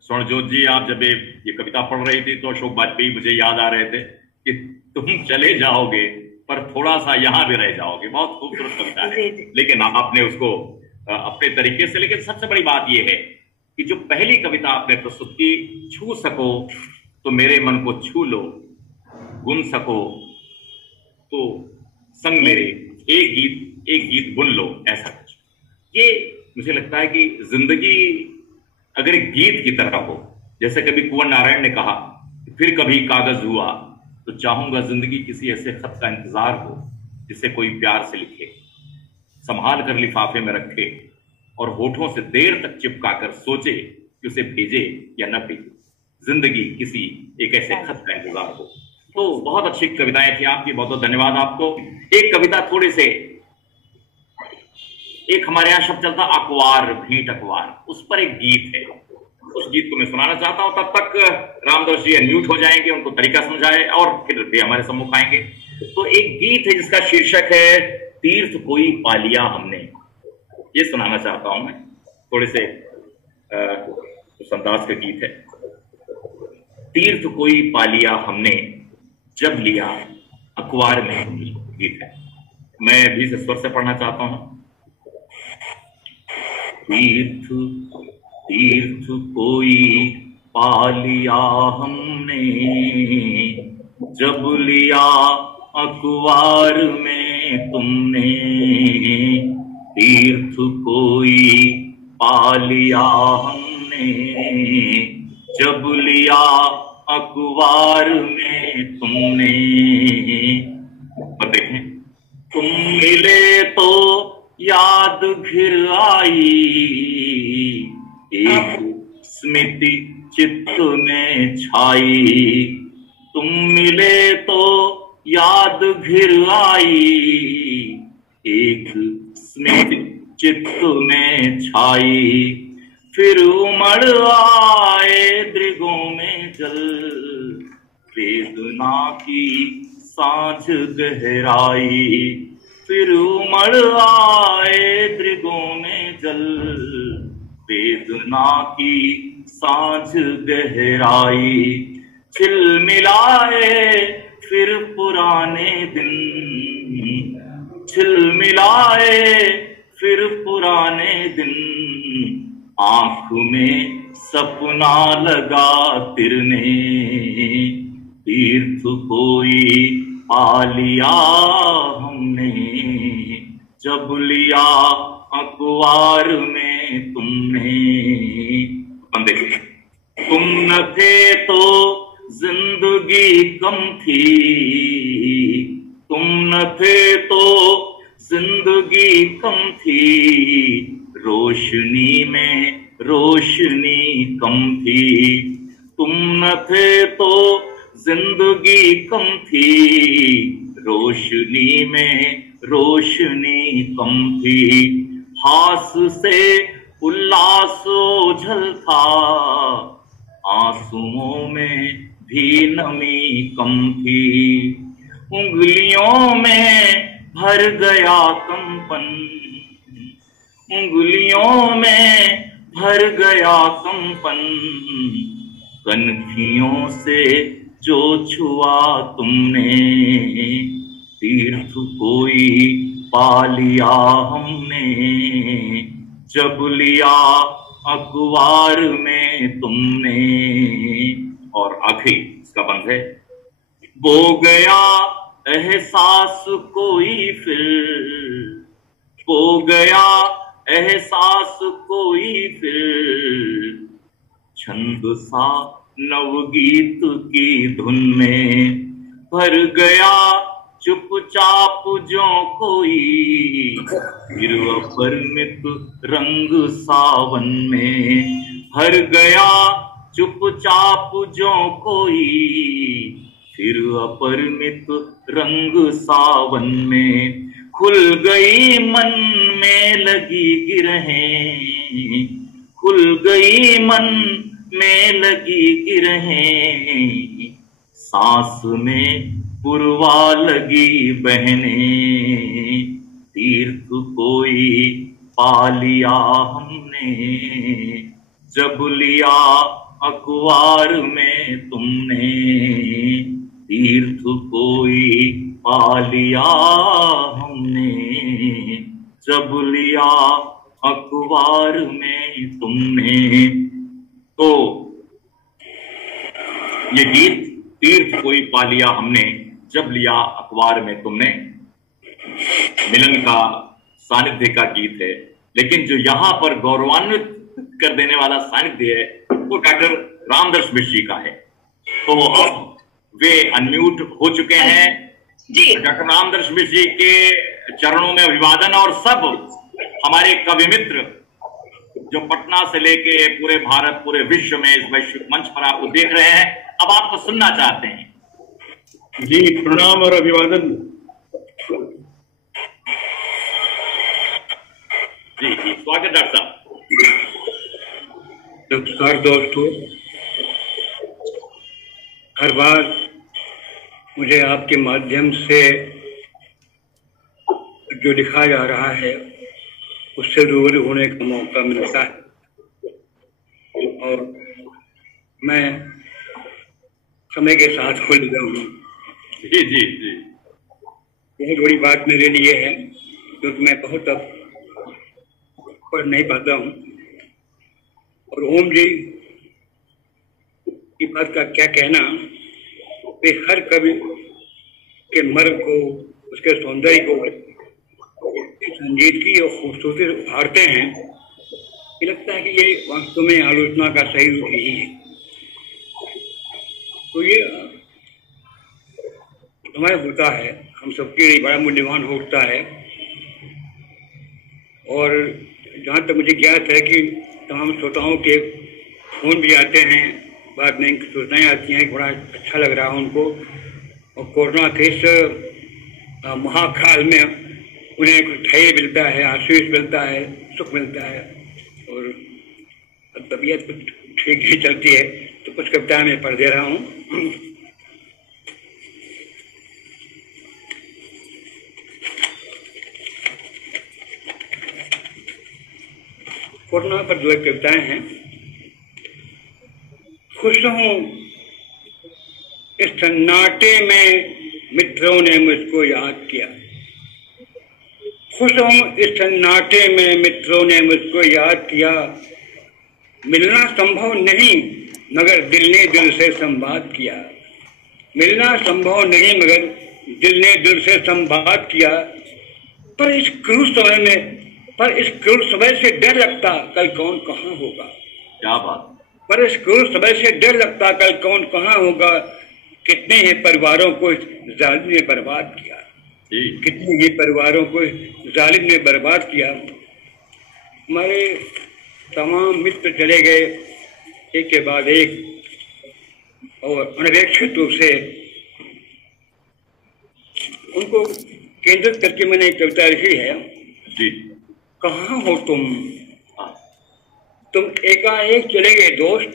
स्वर्णजोत जी। आप जब ये कविता पढ़ रही थी तो अशोक वाजपेयी मुझे याद आ रहे थे कि तुम चले जाओगे पर थोड़ा सा यहाँ भी रह जाओगे। बहुत खूबसूरत कविता है, लेकिन आपने उसको अपने तरीके से, लेकिन सबसे बड़ी बात यह है कि जो पहली कविता आपने प्रस्तुत की, छू सको तो मेरे मन को छू लो, गुन सको तो संग मेरे एक गीत बुन लो, ऐसा कुछ। ये मुझे लगता है कि जिंदगी अगर एक गीत की तरह हो, जैसे कभी कुंवर नारायण ने कहा फिर कभी कागज हुआ, तो चाहूंगा जिंदगी किसी ऐसे खत का इंतजार हो जिसे कोई प्यार से लिखे, संभाल कर लिफाफे में रखे और होठों से देर तक चिपका कर सोचे कि उसे भेजे या न भेजे। जिंदगी किसी एक ऐसे खत का इंतजार हो। तो बहुत अच्छी कविताएं थी आपकी, बहुत बहुत धन्यवाद आपको। एक कविता थोड़े से, एक हमारे यहाँ शब्द चलता अखबार, भेंट अखबार, उस पर एक गीत है, उस गीत को मैं सुनाना चाहता हूं। तब तक रामदास जी अनम्यूट हो जाएंगे, उनको तरीका समझाए और फिर वे हमारे सम्मुख आएंगे। तो एक गीत है जिसका शीर्षक है तीर्थ कोई पा लिया हमने, ये सुनाना चाहता हूं मैं। थोड़े से उस अंदाज का गीत है। तीर्थ कोई पा लिया हमने जब लिया अखबार में, गीत है। मैं भी इस स्वर से पढ़ना चाहता हूं। तीर्थ तीर्थ कोई पा लिया हमने जब लिया अखबार में तुमने, तीर्थ कोई पा लिया हमने जब लिया अखबार में तुमने। और देखें, तुम मिले तो याद घिर आई, एक स्मृति चित्त में छाई। तुम मिले तो याद घिर आई, एक स्मृति चित्त में छाई। फिर उमड़ आए दृगों में जल, वेदना की सांझ गहराई। फिर उमड़ आए दृगों में जल, वेदना की सांझ गहराई। छिलमिलाए फिर पुराने दिन, छिलमिलाए फिर पुराने दिन। आंख में सपना लगा तिरने, तीर्थ कोई पा लिया हमने जब लिया अखबार में तुमने। तुम न थे तो जिंदगी कम थी, तुम न थे तो जिंदगी कम थी। रोशनी में रोशनी कम थी, तुम न थे तो जिंदगी कम थी। रोशनी में रोशनी कम थी। हास से उल्लास ओझल था, आंसुओं में भी नमी कम थी, उंगलियों में भर गया कंपन, उंगलियों में भर गया कंपन, कनखियों से जो छुआ तुमने, तीर्थ कोई पा लिया हमने, जब लिया अखबार में तुमने। और आखिरी इसका बंद है, बो गया एहसास कोई फिर, बो गया एहसास कोई फिर, छंद सा नवगीत की धुन में, भर गया चुपचाप जो कोई, फिर अपरिमित रंग सावन में, भर गया चुपचाप जो कोई, फिर अपरिमित रंग सावन में, खुल गई मन में लगी गिरहें, खुल गई मन में लगी गिरहें, सांस में पुरवा लगी बहने, तीर्थ कोई पा लिया हमने, जब लिया अखबार में तुमने, तीर्थ कोई पा लिया हमने, जब लिया अखबार में तुमने। तो ये गीत तीर्थ कोई पा लिया हमने, जब लिया अखबार में तुमने, मिलन का सानिध्य का गीत है। लेकिन जो यहाँ पर गौरवान्वित कर देने वाला सानिध्य है वो डॉक्टर रामदर्श मिश्र जी का है। तो अब वे अनम्यूट हो चुके हैं। डॉक्टर रामदर्श मिश्र जी के चरणों में अभिवादन। और सब हमारे कवि मित्र जो पटना से लेके पूरे भारत पूरे विश्व में इस वैश्विक मंच पर आपको देख रहे हैं, अब आपको सुनना चाहते हैं। जी प्रणाम और अभिवादन। जी जी स्वागत डॉक्टर साहब। नमस्कार दोस्तों, हर बार मुझे आपके माध्यम से जो लिखा जा रहा है उससे रूबरू होने का मौका मिलता है और मैं समय के साथ खुल गया हूँ। जी जी जी बहुत बड़ी बात मेरे लिए है क्योंकि मैं बहुत अब पढ़ नहीं पाता हूँ। और ओम जी की बात का क्या कहना, वे हर कवि के मर्म को, उसके सौंदर्य को, संगीत की और खूबसूरती से उभारते हैं। ये लगता है कि ये वास्तव में आलोचना का सही रूप नहीं है। तो ये समय होता है, हम सबके लिए बड़ा मूल्यवान होता है। और जहाँ तक मुझे ज्ञात है कि तमाम श्रोताओं के फोन भी आते हैं, बाद में सूचनाएं आती हैं, बड़ा अच्छा लग रहा है उनको। और कोरोना के इस महाकाल में उन्हें कुछ धैर्य मिलता है, आशीष मिलता है, सुख मिलता है और तबीयत कुछ ठीक नहीं चलती है। तो कुछ कविताएं मैं पढ़ दे रहा हूँ। कोरोना पर जो कविताएं हैं। खुश हूँ इस सन्नाटे में मित्रों ने मुझको याद किया, खुश हूँ इस सन्नाटे में मित्रों ने मुझको याद किया। मिलना संभव नहीं मगर दिल ने दिल से संवाद किया, मिलना संभव नहीं मगर दिल ने दिल से संवाद किया। पर इस क्रूर समय से डर लगता कल कौन कहाँ होगा। क्या बात। पर इस क्रूर समय से डर लगता कल कौन कहाँ होगा। कितने ही परिवारों को जालिम ने बर्बाद किया, कितने ही परिवारों को जालिम ने बर्बाद किया। हमारे तमाम मित्र चले गए एक के बाद एक और अनपेक्षित रूप से उनको केंद्रित करके मैंने एक कविता लिखी है। जी। कहाँ हो तुम एकाएक चले गए दोस्त,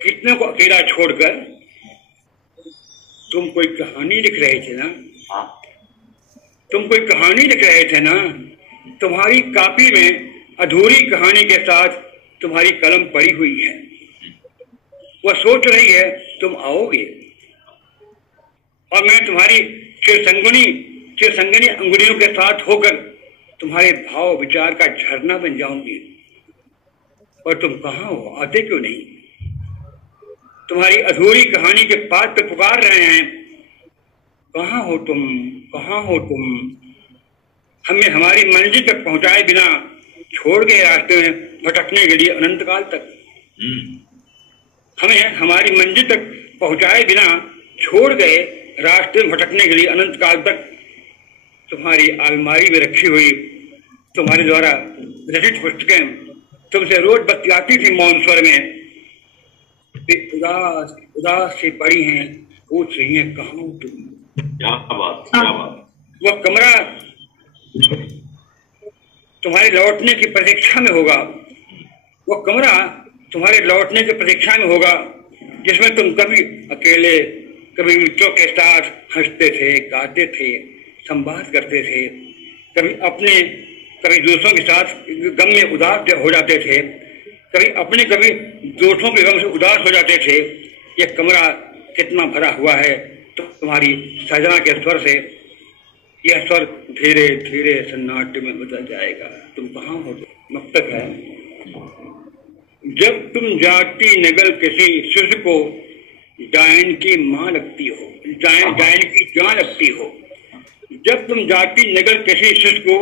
कितने को अकेला छोड़कर। तुम कोई कहानी लिख रहे थे ना, तुम कोई कहानी लिख रहे थे ना। तुम्हारी कॉपी में अधूरी कहानी के साथ तुम्हारी कलम पड़ी हुई है। वह सोच रही है तुम आओगे और मैं तुम्हारी चिरसंगनी अंगुलियों के साथ होकर तुम्हारे भाव विचार का झरना बन जाऊंगी। और तुम कहाँ हो, आते क्यों नहीं। तुम्हारी अधूरी कहानी के पात पे पुकार रहे हैं, कहाँ हो तुम, कहाँ हो तुम। हमें हमारी मंजिल तक पहुंचाए बिना छोड़ गए रास्ते में भटकने के लिए अनंत काल तक। हमें हमारी मंजिल तक पहुंचाए बिना छोड़ गए रास्ते में भटकने के लिए अनंत काल तक। तुम्हारी अलमारी में रखी हुई तुम्हारे द्वारा रचित पुस्तकें तुमसे रोज बतियाती थी मौन स्वर में। उदास उदास से पड़ी हैं, पूछ रही हैं कहाँ हो तुम। क्या बात, क्या बात। वह कमरा तुम्हारे लौटने की प्रतीक्षा में होगा। वह कमरा तुम्हारे लौटने की प्रतीक्षा में होगा जिसमें तुम कभी अकेले कभी मित्रों के साथ हंसते थे, गाते थे, संवाद करते थे, कभी अपने कभी दूसरों के साथ गम में उदास हो जाते थे, कभी दूसरों के गम से उदास हो जाते थे। यह कमरा कितना भरा हुआ है तो तुम्हारी सजना के स्वर से यह स्वर धीरे धीरे सन्नाटे में बदल जाएगा। तुम कहाँ हो, मकसद है। जब तुम जाती नगल किसी शिशु को डायन की माँ लगती हो, डायन की जान लगती हो। जब तुम जाती नगल किसी शिशु को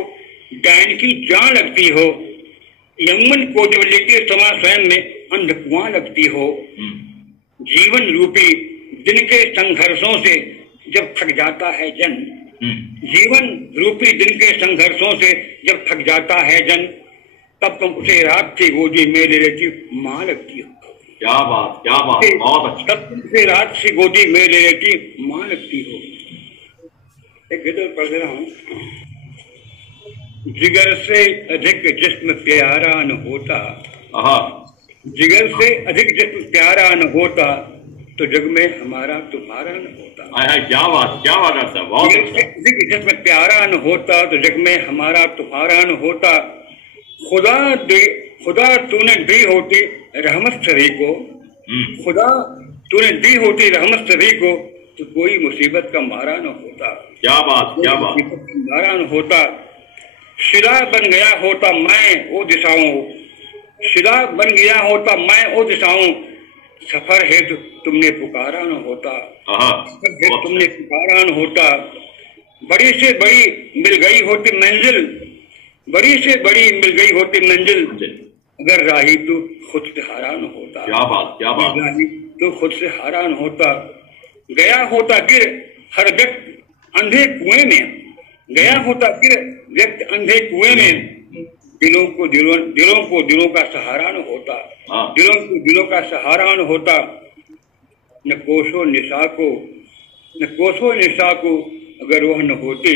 डायन की जान लगती हो, यमन कोटवली के समा स्वयं में अंधकुआं लगती हो। जीवन रूपी दिन के संघर्षों से जब थक जाता है जन, जीवन रूपी दिन के संघर्षों से जब थक जाता है जन, तब तुम उसे रात की गोदी में ले लेती माँ लगती हो। क्या बात, क्या बात, बहुत अच्छा। तब तुम उसे रात की गोदी में ले लेती माँ लगती हो। एक गजल पढ़ रहा हूँ। जिगर से अधिक जिस्म प्यारा न होता, जिगर से अधिक जिस्म प्यारा न होता तो जग में हमारा तुम्हारा न होता। क्या बात, क्या बात है साहब, बहुत अच्छा। अधिक जिस्म प्यारा न होता तो जग में हमारा तुम्हारा न होता। खुदा तूने दी होती रहमत सभी को, खुदा तूने दी होती रहमत सभी को तो कोई मुसीबत का मारा न होता। क्या बात, क्या बात। मुसीबत का मारा न होता। शिला बन गया होता मैं ओ दिशाओं, शिला बन गया होता मैं ओ दिशाओं। सफर है तो तुमने पुकारा न होता, सफर है तुमने पुकारा न होता। बड़ी से बड़ी मिल गई होती मंजिल, बड़ी से बड़ी मिल गई होती मंजिल, अगर राही तो खुद से हारा न होता। क्या बात, क्या बात। राही तो खुद से हारा न होता। गया होता गिर हर व्यक्ति अंधे कुएं में, गया होता गिर व्यक्ति अंधे कुएं में। दिलों को दिलों का सहारा न होता, दिलों को दिलों का सहारा न होता। न कोसो निशा को अगर वह न होती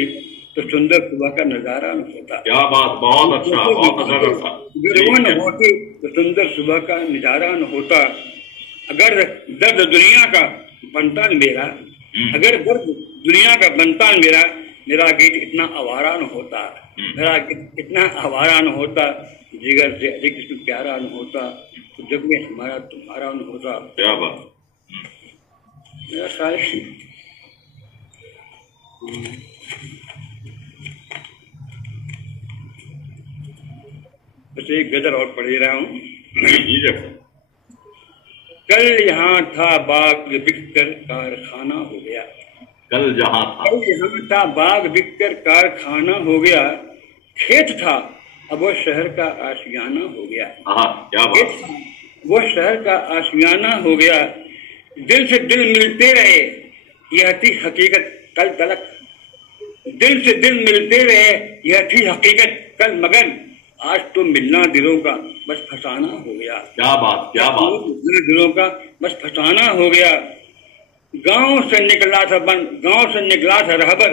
तो सुंदर सुबह का नजारा न होता। क्या बात, बहुत अच्छा, बहुत अच्छा। अगर वह न होती तो सुंदर सुबह का नजारा न होता। अगर दर्द दुनिया का बनता मेरा, अगर दर्द दुनिया का बनता मेरा, मेरा गीत इतना आवारा न होता, मेरा गीत इतना आवारा न होता। जिगर से अधिक जिस्म प्यारा न होता तो जग में हमारा तुम्हारा न होता। क्या बात। मेरा सारे बस एक गजल और पढ़ रहा हूँ। कल यहाँ था बाग बिककर कारखाना हो गया, कल यहाँ था बाग बिककर कारखाना हो गया। खेत था अब वो शहर का आशियाना हो गया। क्या बात। वो शहर का आशियाना हो गया। दिल से दिल मिलते रहे यह थी हकीकत कल तलक, दिल से दिल मिलते रहे यह थी हकीकत कल मगर आज तो मिलना दिलों का बस फसाना हो गया। क्या बात, क्या बात। दिलों का बस फसाना हो गया। गांव से निकला था रहबर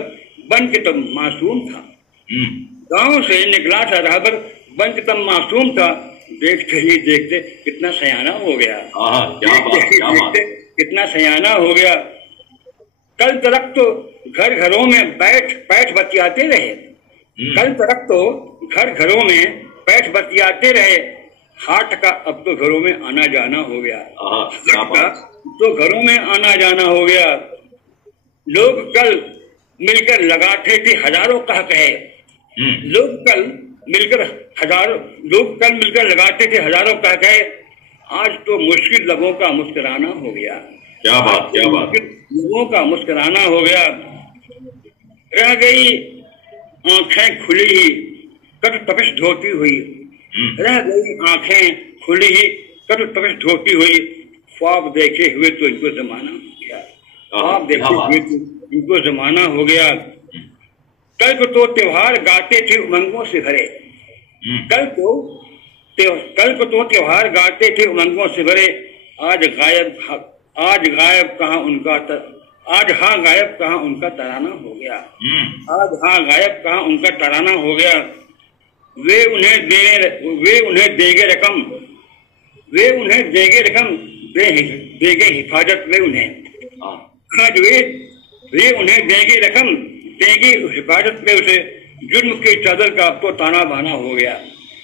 बन के तो मासूम था, गांव से निकला था रहबर, बंच तब मासूम था, देखते ही देखते कितना सयाना हो गया। देखते कितना सयाना हो गया। कल तक तो घर घरों में बैठ बतियाते रहे, कल तक तो घर घरों में बैठ बतियाते रहे, हाट का अब तो घरों में आना जाना हो गया। हाट का तो घरों में आना जाना हो गया। लोग कल मिलकर लगाते थे हजारों कह कहे, लोग कल मिलकर लगाते थे हजारों कह कहे, आज तो मुश्किल लोगों का मुस्कुराना हो गया। क्या बात, क्या बात। लोगों का मुस्कुराना हो गया। रह गई आंखें खुली ही कट तपिश धोती हुई, रह गई आंखें खुली ही कट तपिश धोती हुई, ख्वाब देखे हुए तो इनको जमाना हो गया, ख्वाब देखे हुए तो इनको जमाना हो गया। कल को तो त्योहार गाते थे उमंगों से भरे, कल को तो त्योहार गाते थे उमंगों से भरे, आज गायब कहाँ उनका तराना हो गया। आज हाँ गायब कहाँ उनका तराना हो गया। वे उन्हें देंगे रकम, देंगे हिफाजत वे उन्हें। आज वे उन्हें देंगे रकम, देंगे हिफाजत में उसे। जुर्म की चादर का अब तो ताना बाना हो गया,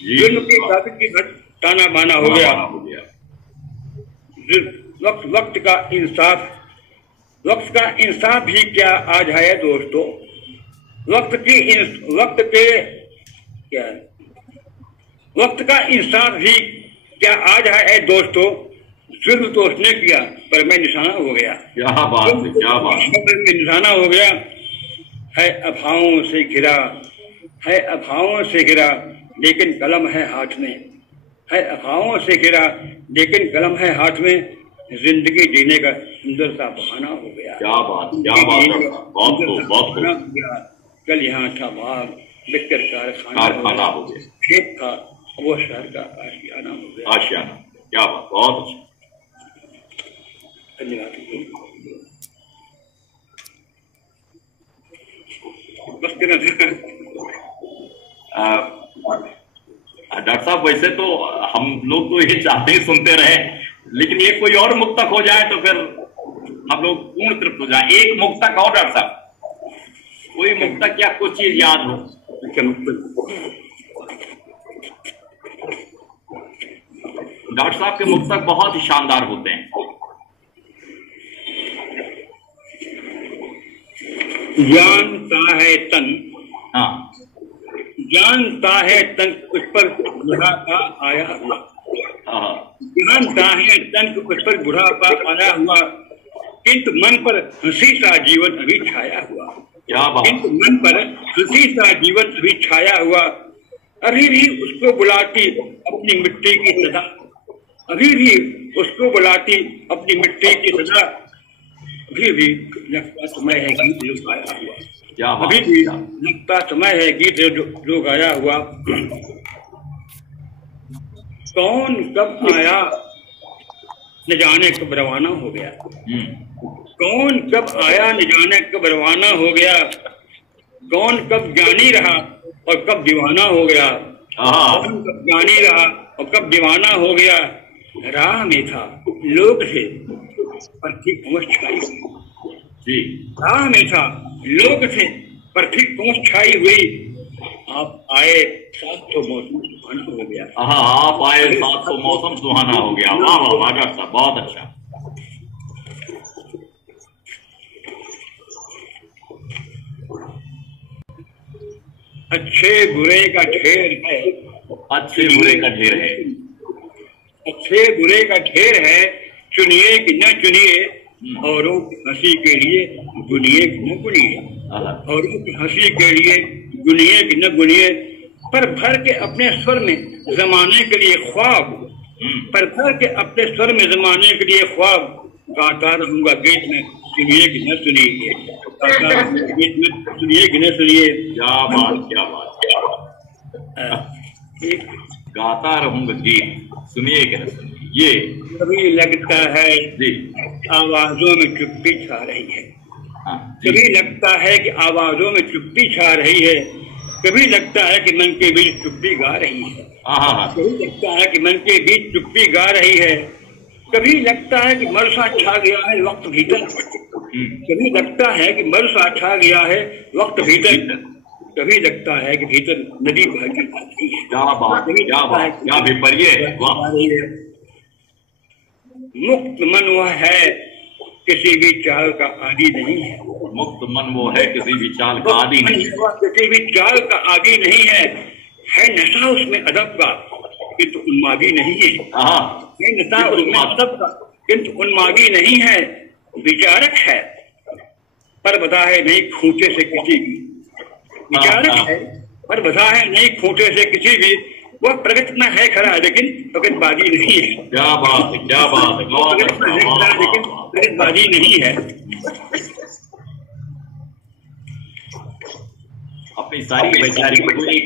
जुर्म की चादर की ताना बाना हो गया। वक्त का इंसाफ भी क्या आज है दोस्तों, वक्त का इंसाफ भी क्या आज है दोस्तों। जुर्म तो उसने किया पर मैं निशाना हो गया, क्या बात, क्या बात। निशाना हो गया। है अभावों से घिरा लेकिन कलम है हाथ में, है अभावों से घिरा लेकिन कलम है हाथ में, जिंदगी जीने का सुंदर सा बहाना हो गया। क्या बात, क्या बात। बहुत कल यहाँ था बाग, बिक्कर कारखाना हो गया, खेत था वो शहर का आशियाना हो गया। आशियाना, क्या बात, बहुत अच्छा। धन्यवाद। डॉक्टर साहब, वैसे तो हम लोग तो ये चाहते ही सुनते रहे, लेकिन ये कोई और मुक्तक हो जाए तो फिर हम लोग पूर्ण तृप्त हो जाए। एक मुक्तक और डॉक्टर साहब, कोई मुक्तक या कुछ चीज याद हो। डॉक्टर साहब के मुक्तक बहुत ही शानदार होते हैं। जानता है तन, हाँ, जानता है तन उस पर बुढ़ापा आया हुआ, जानता है तन उस पर बुढ़ापा आया हुआ, किंतु मन पर हंसी सा जीवन अभी छाया हुआ। क्या बात। किंतु मन पर हंसी सा जीवन अभी छाया हुआ, अभी भी उसको बुलाती अपनी मिट्टी की सदा, अभी भी उसको बुलाती अपनी मिट्टी की सदा, अभी भी लगता समय है गीत जो गाया हुआ, अभी भी लगता समय है गीत जो गाया हुआ। कौन कब आया न जाने कब रवाना हो गया, कौन कब आया न जाने कब रवाना हो गया, कौन कब जानी रहा और कब दीवाना हो गया, कौन कब जानी रहा और कब दीवाना हो गया। राह में था लोग थे पर ठीक पहुंच छाई हुई, राह में था लोग थे पर ठीक पहुंच छाई हुई। आप आए साथ तो मौसम सुहाना हो गया, आप आए साथ तो मौसम सुहाना हो गया। वाह वाह वाह डॉक्टर साहब, बहुत अच्छा। अच्छे बुरे का ढेर है, अच्छे बुरे का ढेर है, अच्छे बुरे का ढेर है, चुनिए कि न चुनिए, औरों की हंसी के लिए गुनिए कि न गुनिए, औरों की हंसी के लिए गुनिए कि न गुनिए। पर भर के अपने स्वर में जमाने के लिए ख्वाब, पर भर के अपने स्वर में जमाने के लिए ख्वाब, गाता रहूंगा गीत में सुनिए कि न सुनिए, गाता रहूंगा गीत में सुनिए कि न सुनिए। क्या बात, क्या बात। गाता रहूंगा गीत सुनिए कि न सुनिए। ये कभी लगता है आवाजों में चुप्पी छा रही है, कभी लगता है कि आवाजों में चुप्पी छा रही है, कभी लगता है कि मन के बीच चुप्पी गा रही है, कभी लगता है कि मन के बीच चुप्पी गा रही है, कभी लगता है कि मरसा छा गया है वक्त भीतर, कभी लगता है कि मरसा छा गया है वक्त भीतर, कभी लगता है कि भीतर नदी बहती जाती है। क्या बात, क्या बात, क्या विपर्य, मुक्त मन वह है किसी भी चाल का आदि नहीं है, मुक्त मन वो है किसी भी चाल का आदि नहीं, किसी भी चाल का आदि नहीं है नशा उसमें अदब का किंतु उन्मादी नहीं है, नशा उसमें अदब का किंतु उन्मादी नहीं है, विचारक है पर बता है नहीं खूंटे से किसी भी, विचारक है पर बता है नहीं खूंटे से किसी भी, वह प्रगति में है खरा लेकिन प्रगतिवादी नहीं है। क्या बात है, क्या बात है, लेकिन प्रगतिवादी नहीं है। अपनी सारी वैचारिक को एक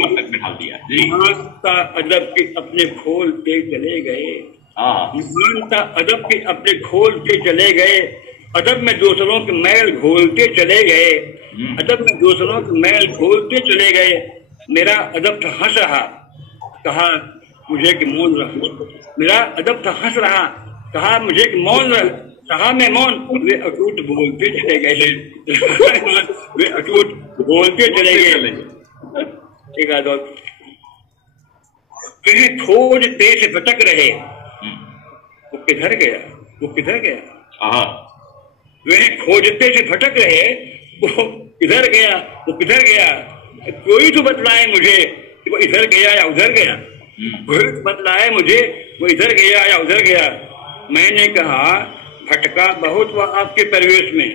मस्तक में ढाल दिया। महानता अदब के अपने खोलते चले गए, महानता अदब के अपने खोलते चले गए, अदब में दूसरों के मैल घोलते चले गए, अदब में दूसरों के मैल घोलते चले गए, मेरा अदब था हंस रहा कहा मुझे कि मौन रहा, मेरा अदब था हंस रहा कहा मुझे कि मौन रहा, कहा मैं मौन, वे अटूट बोलते चले गए, वे अटूट बोलते चले गए। ठीक है दोस्त, कहीं खोजते से भटक रहे, वो किधर गया, वो किधर गया, वे खोजते से भटक रहे, वो किधर गया, वो किधर गया, कोई तो बतलाए मुझे कि वो इधर गया या उधर गया, कोई तो बतलाए मुझे वो इधर गया या उधर गया। मैंने कहा भटका बहुत हुआ आपके परिवेश में,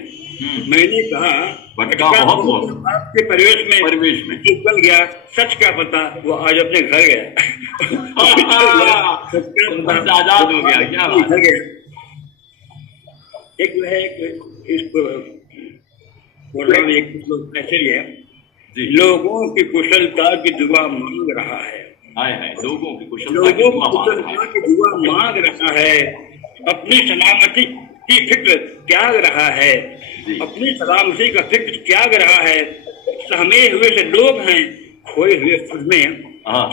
मैंने कहा भटका बहुत आपके परिवेश में निकल गया, सच का पता वो आज अपने घर गया, आजाद हो गया, क्या घर गया। एक जो है इसको बोल रहा हूँ, एक ऐसे ही है, लोगों की कुशलता की दुआ मांग रहा है, लोगों की कुशलता की दुआ मांग रहा है, अपनी सलामती की फिक्र त्याग रहा है, अपनी सलामती का फिक्र त्याग रहा है, सहमे हुए से लोग हैं खोए हुए खुद में,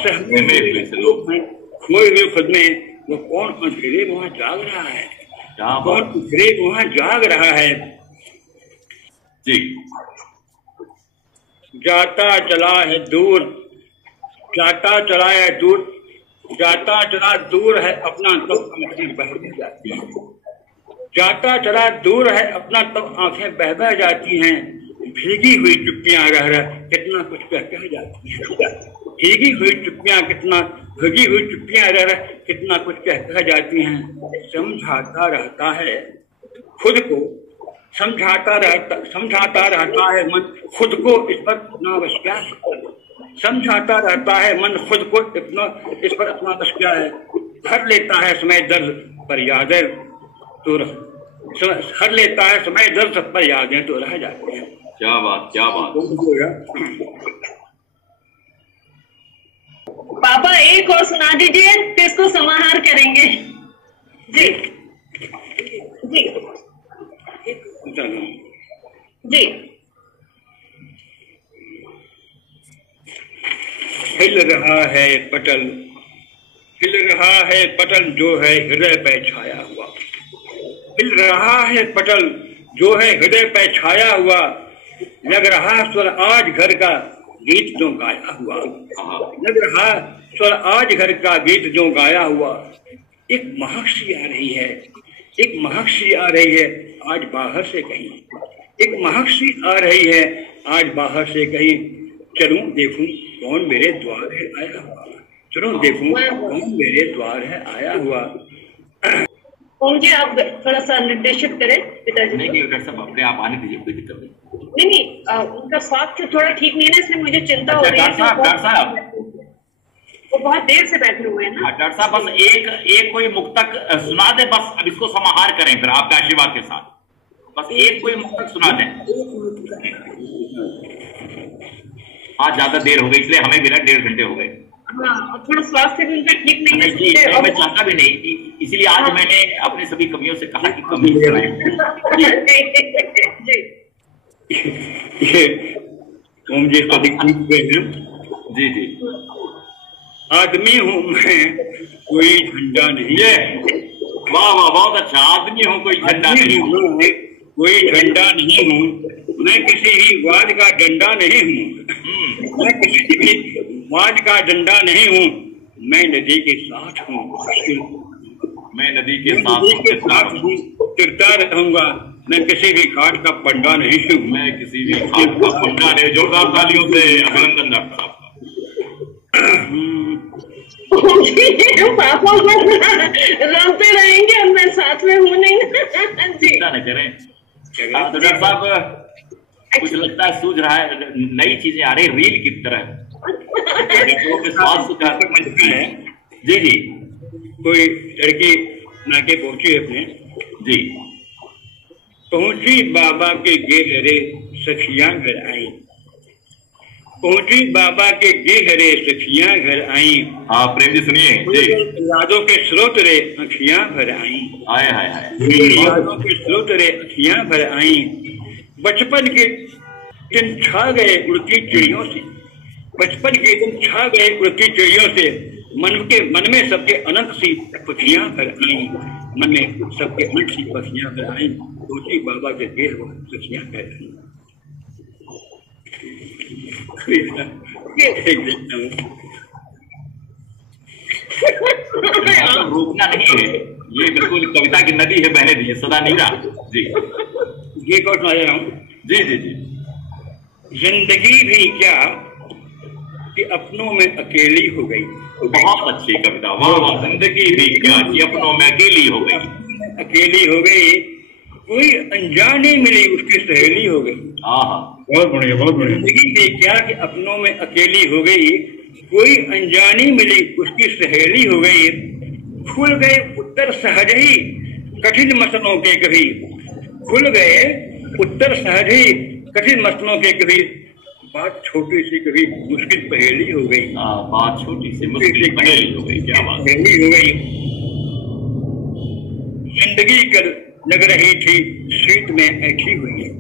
सहमे हुए से लोग हैं खोए हुए खुद में, वो कौन अंधेरे वहां जाग रहा है, कौन अंधेरे वहां जाग रहा है। जी, जाता चला है दूर, जाता चला है दूर, जाता चला दूर है अपना तब आंखें बह जाती हैं, जाता चला दूर है अपना तब आंखें बह बह जाती हैं, भीगी हुई चुप्पियां रह रह कितना कुछ कह जाती हैं, भीगी हुई चुप्पियां कितना भीगी हुई चुप्पियां रह रह कितना कुछ कह जाती हैं। समझाता रहता है खुद को, समझाता रहता है मन खुद को, इस पर अपना बस क्या है, समझाता रहता है मन खुद को इतना, इस पर अपना बस क्या है, हर लेता है समय दर्द पर यादें तो हर लेता है समय दर्द पर यादें तो रह जाते हैं। क्या बात, क्या बात। पापा एक और सुना दीजिए फिर इसको समाहार करेंगे। जी जी जी। हिल रहा है पटल, हिल रहा है पटल जो है हृदय पे छाया हुआ, हिल रहा है पटल जो है हृदय पे छाया हुआ, लग रहा स्वर आज घर का गीत जो गाया हुआ, लग रहा स्वर आज घर का गीत जो गाया हुआ। एक महकसी आ रही है, एक महकसी आ रही है आज बाहर से कहीं, एक महकसी आ रही है आज बाहर से कहीं, चलूं देखूं कौन मेरे द्वार है आया हुआ, चलूं देखूं कौन मेरे द्वार है आया हुआ। मुझे आप थोड़ा सा निर्देशित करें पिताजी। नहीं डॉक्टर साहब अपने आप आने दीजिए, कोई दिक्कत नहीं। नहीं उनका स्वास्थ्य थोड़ा ठीक नहीं है इसलिए मुझे चिंता हो रही है। डॉक्टर साहब वो बहुत देर से बैठे हुए हैं ना। डॉक्टर साहब बस एक कोई मुक्तक सुना दे, बस अब इसको समाहार करें फिर आपके आशीर्वाद के साथ, बस एक कोई मुक्तक सुना दें। आज ज्यादा देर हो गई इसलिए हमें भी ना 1.5 घंटे हो गए। हाँ, थोड़ा स्वास्थ्य भी उनका ठीक नहीं है। नहीं, मैं चाहता भी नहीं, इसीलिए आज मैंने अपने सभी कवियों से कहा कि कमी ओम जी को दिखाई हुए हैं। जी जी। आदमी हूँ मैं, कोई झंडा नहीं। ये वाह वाह, बहुत अच्छा। आदमी हूँ, कोई झंडा नहीं हूँ। कोई झंडा नहीं हूँ, मैं किसी ही वाद का डंडा नहीं हूँ। मैं किसी भी वाद का डंडा नहीं हूँ, मैं नदी के साथ हूँ। मैं नदी के साथ हूँ, तिरता रहूंगा। मैं किसी भी घाट का पंडा नहीं हूँ। मैं किसी भी घाट का पंडा नहीं। जोरदार तालियों से अभिनंदन डॉक्टर साहब का। पापा रोते रहेंगे और मैं साथ में हूँ नहीं। चिंता न करें। तो डॉक्टर साहब कुछ लगता है सूझ रहा है, नई चीजें आ रही रील की तरह। स्वास्थ्य का है। जी जी। कोई लड़की नाके पहुंची अपने। जी। पहुंची बाबा के गेहरे सखियां घर आई। पहुंची बाबा के गेहरे सखियां घर आई। हाँ प्रेम जी सुनिए जी। यादों के स्रोत रे अखियां भर आई। हाय हाय हाय। यादों के स्रोत रे अखियां भर आई। बचपन के दिन छा गए उड़ती चिड़ियों से। बचपन के दिन छा गए उड़ती चिड़ियों से। मन में सबके अनंत सी पखियां भर आई। मन में सबके अनंत सी पखियां भर आई। पहुंची बाबा के गेह सखियां भर आई। रोकना नहीं है, ये बिल्कुल कविता की नदी है, बहने दी सदा नीरा। जी ये कौन सुना रहा हूँ। जी जी जी। जिंदगी भी क्या कि अपनों में अकेली हो गई। बहुत अच्छी कविता। वाह वाह। जिंदगी भी क्या कि अपनों में अकेली हो गई। अकेली हो गई, कोई अनजाने मिली उसकी सहेली हो गई। बहुत बढ़िया बहुत बढ़िया। जिंदगी भी क्या कि अपनों में अकेली हो गई, कोई अनजानी मिली उसकी सहेली हो गई। खुल गए उत्तर सहज ही कठिन मसलों के कभी। खुल गए उत्तर सहज ही कठिन मसलों के कभी। बात छोटी सी कभी मुश्किल पहेली हो गई। बात छोटी सी मुश्किल पहेली हो गई। क्या बात। पहेली हो गई। जिंदगी कल लग रही थी शीत में ऐठी हुई है।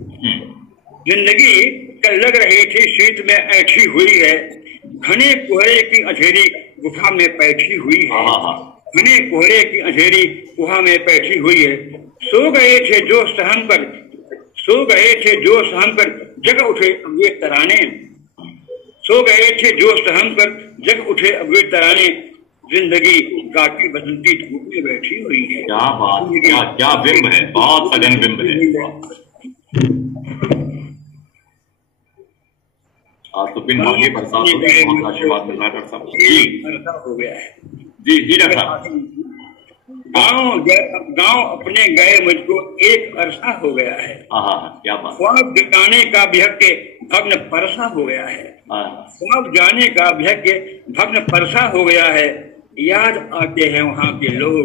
जिंदगी कल लग रही थी शीत में ऐठी हुई है। घने कोहरे की अंधेरी गुफा में बैठी हुई है। घने कोहरे की अंधेरी गुफा में बैठी हुई है। सो गए थे जो सहम कर, सो गए थे जो सहम कर जग उठे अब ये तराने। सो गए थे जो सहम कर जग उठे अब ये तराने। जिंदगी काटी बसंती धूप में बैठी हुई है। क्या बात, क्या बिंब है, बहुत सघन बिंब है। आप तो बिन मांगे बरसात हो गई। बहुत आशीर्वाद मिल रहा है डॉक्टर साहब। जी हो गया है। जी जी डॉक्टर साहब। गांव अपने गए मुझको एक अरसा हो गया है। क्या बात। ख्वाब दिखाने का भाग्य भग्न परसा हो गया है। ख्वाब जाने का भाग्य भग्न परसा हो गया है। याद आते हैं वहाँ के लोग,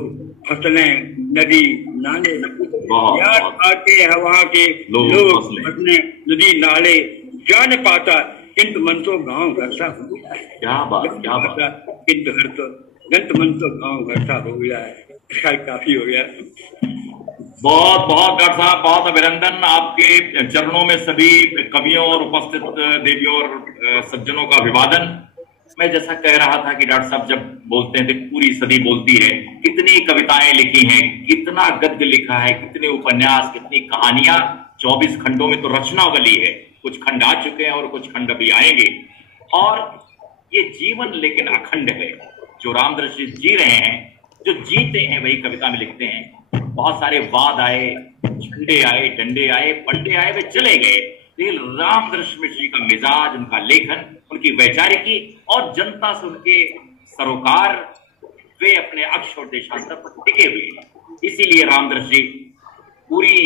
फसलें, नदी, नाले। याद आते हैं वहाँ के लोग, फसलें, नदी, नाले। जान पाता किंतु मन तो गाँव घर सा हो गया है। क्या बात, क्या बात। किंतु घर तो गंत मन तो गाँव घर सा हो गया है। काफी हो गया। बहुत बहुत डॉक्टर साहब, बहुत अभिनंदन। आपके चरणों में सभी कवियों और उपस्थित देवियों और सज्जनों का अभिवादन। मैं जैसा कह रहा था कि डॉक्टर साहब जब बोलते हैं तो पूरी सदी बोलती है। कितनी कविताएं लिखी हैं, कितना गद्य लिखा है, कितने उपन्यास, कितनी कहानियां। 24 खंडों में तो रचनावली है। कुछ खंड आ चुके हैं और कुछ खंड अभी आएंगे। और ये जीवन लेकिन अखंड है। जो रामदृष्टि जी रहे हैं, जो जीते हैं, वही कविता में लिखते हैं। बहुत सारे वाद आए, झंडे आए, डंडे आए, पंडे आए, वे चले गए, लेकिन रामदृष्टि मिश्र जी का मिजाज, उनका लेखन, उनकी वैचारिकी और जनता से उनके सरोकार, वे अपने अक्ष और देशांतर पर टिके हुए हैं। इसीलिए रामदृष्टि पूरी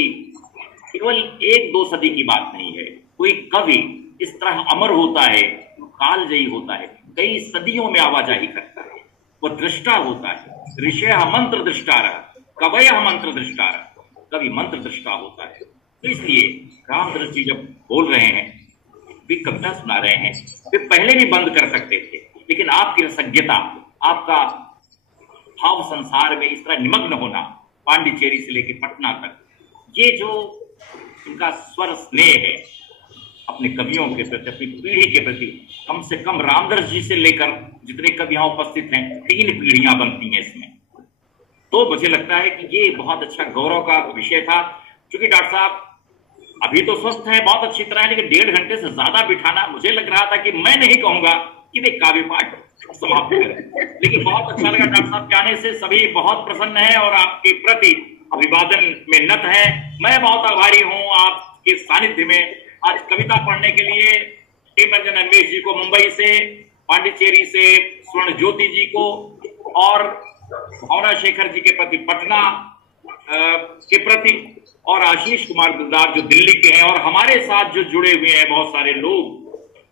केवल 1-2 सदी की बात नहीं है। कोई कवि इस तरह अमर होता है, कालजयी होता है, कई सदियों में आवाजाही करता है। वो दृष्टा होता है। ऋषय मंत्र दृष्टार, कवय मंत्र दृष्टार, कवि मंत्र दृष्टा होता है। तो इसलिए रामदृष्टि जब बोल रहे हैं, वे कविता सुना रहे हैं, वे पहले भी बंद कर सकते थे, लेकिन आपकी रसज्ञता, आपका भाव संसार में इस तरह निमग्न होना, पांडिचेरी से लेकर पटना तक, ये जो उनका स्वर स्नेह है, अपने कवियों के प्रति, अपनी पीढ़ी के प्रति, कम से कम रामदर्श जी से लेकर जितने कवि यहाँ उपस्थित हैं 3 पीढ़ियां बनती हैं इसमें। तो मुझे लगता है कि ये बहुत अच्छा गौरव का विषय था। क्योंकि डॉक्टर साहब अभी तो स्वस्थ है, बहुत अच्छी तरह है, लेकिन 1.5 घंटे से ज्यादा बिठाना, मुझे लग रहा था कि मैं नहीं कहूंगा कि वे काव्य पाठ समाप्त करें, लेकिन बहुत अच्छा लगा डॉक्टर साहब के आने से। सभी बहुत प्रसन्न है और आपके प्रति अभिवादन में नत है। मैं बहुत आभारी हूं आपके सानिध्य में। आज कविता पढ़ने के लिए टीम रंजन अन्वेष जी को मुंबई से, पांडिचेरी से स्वर्ण ज्योति जी को, और भावना शेखर जी के प्रति पटना के प्रति, और आशीष कुमार दिलदार जो दिल्ली के हैं, और हमारे साथ जो जुड़े हुए हैं बहुत सारे लोग,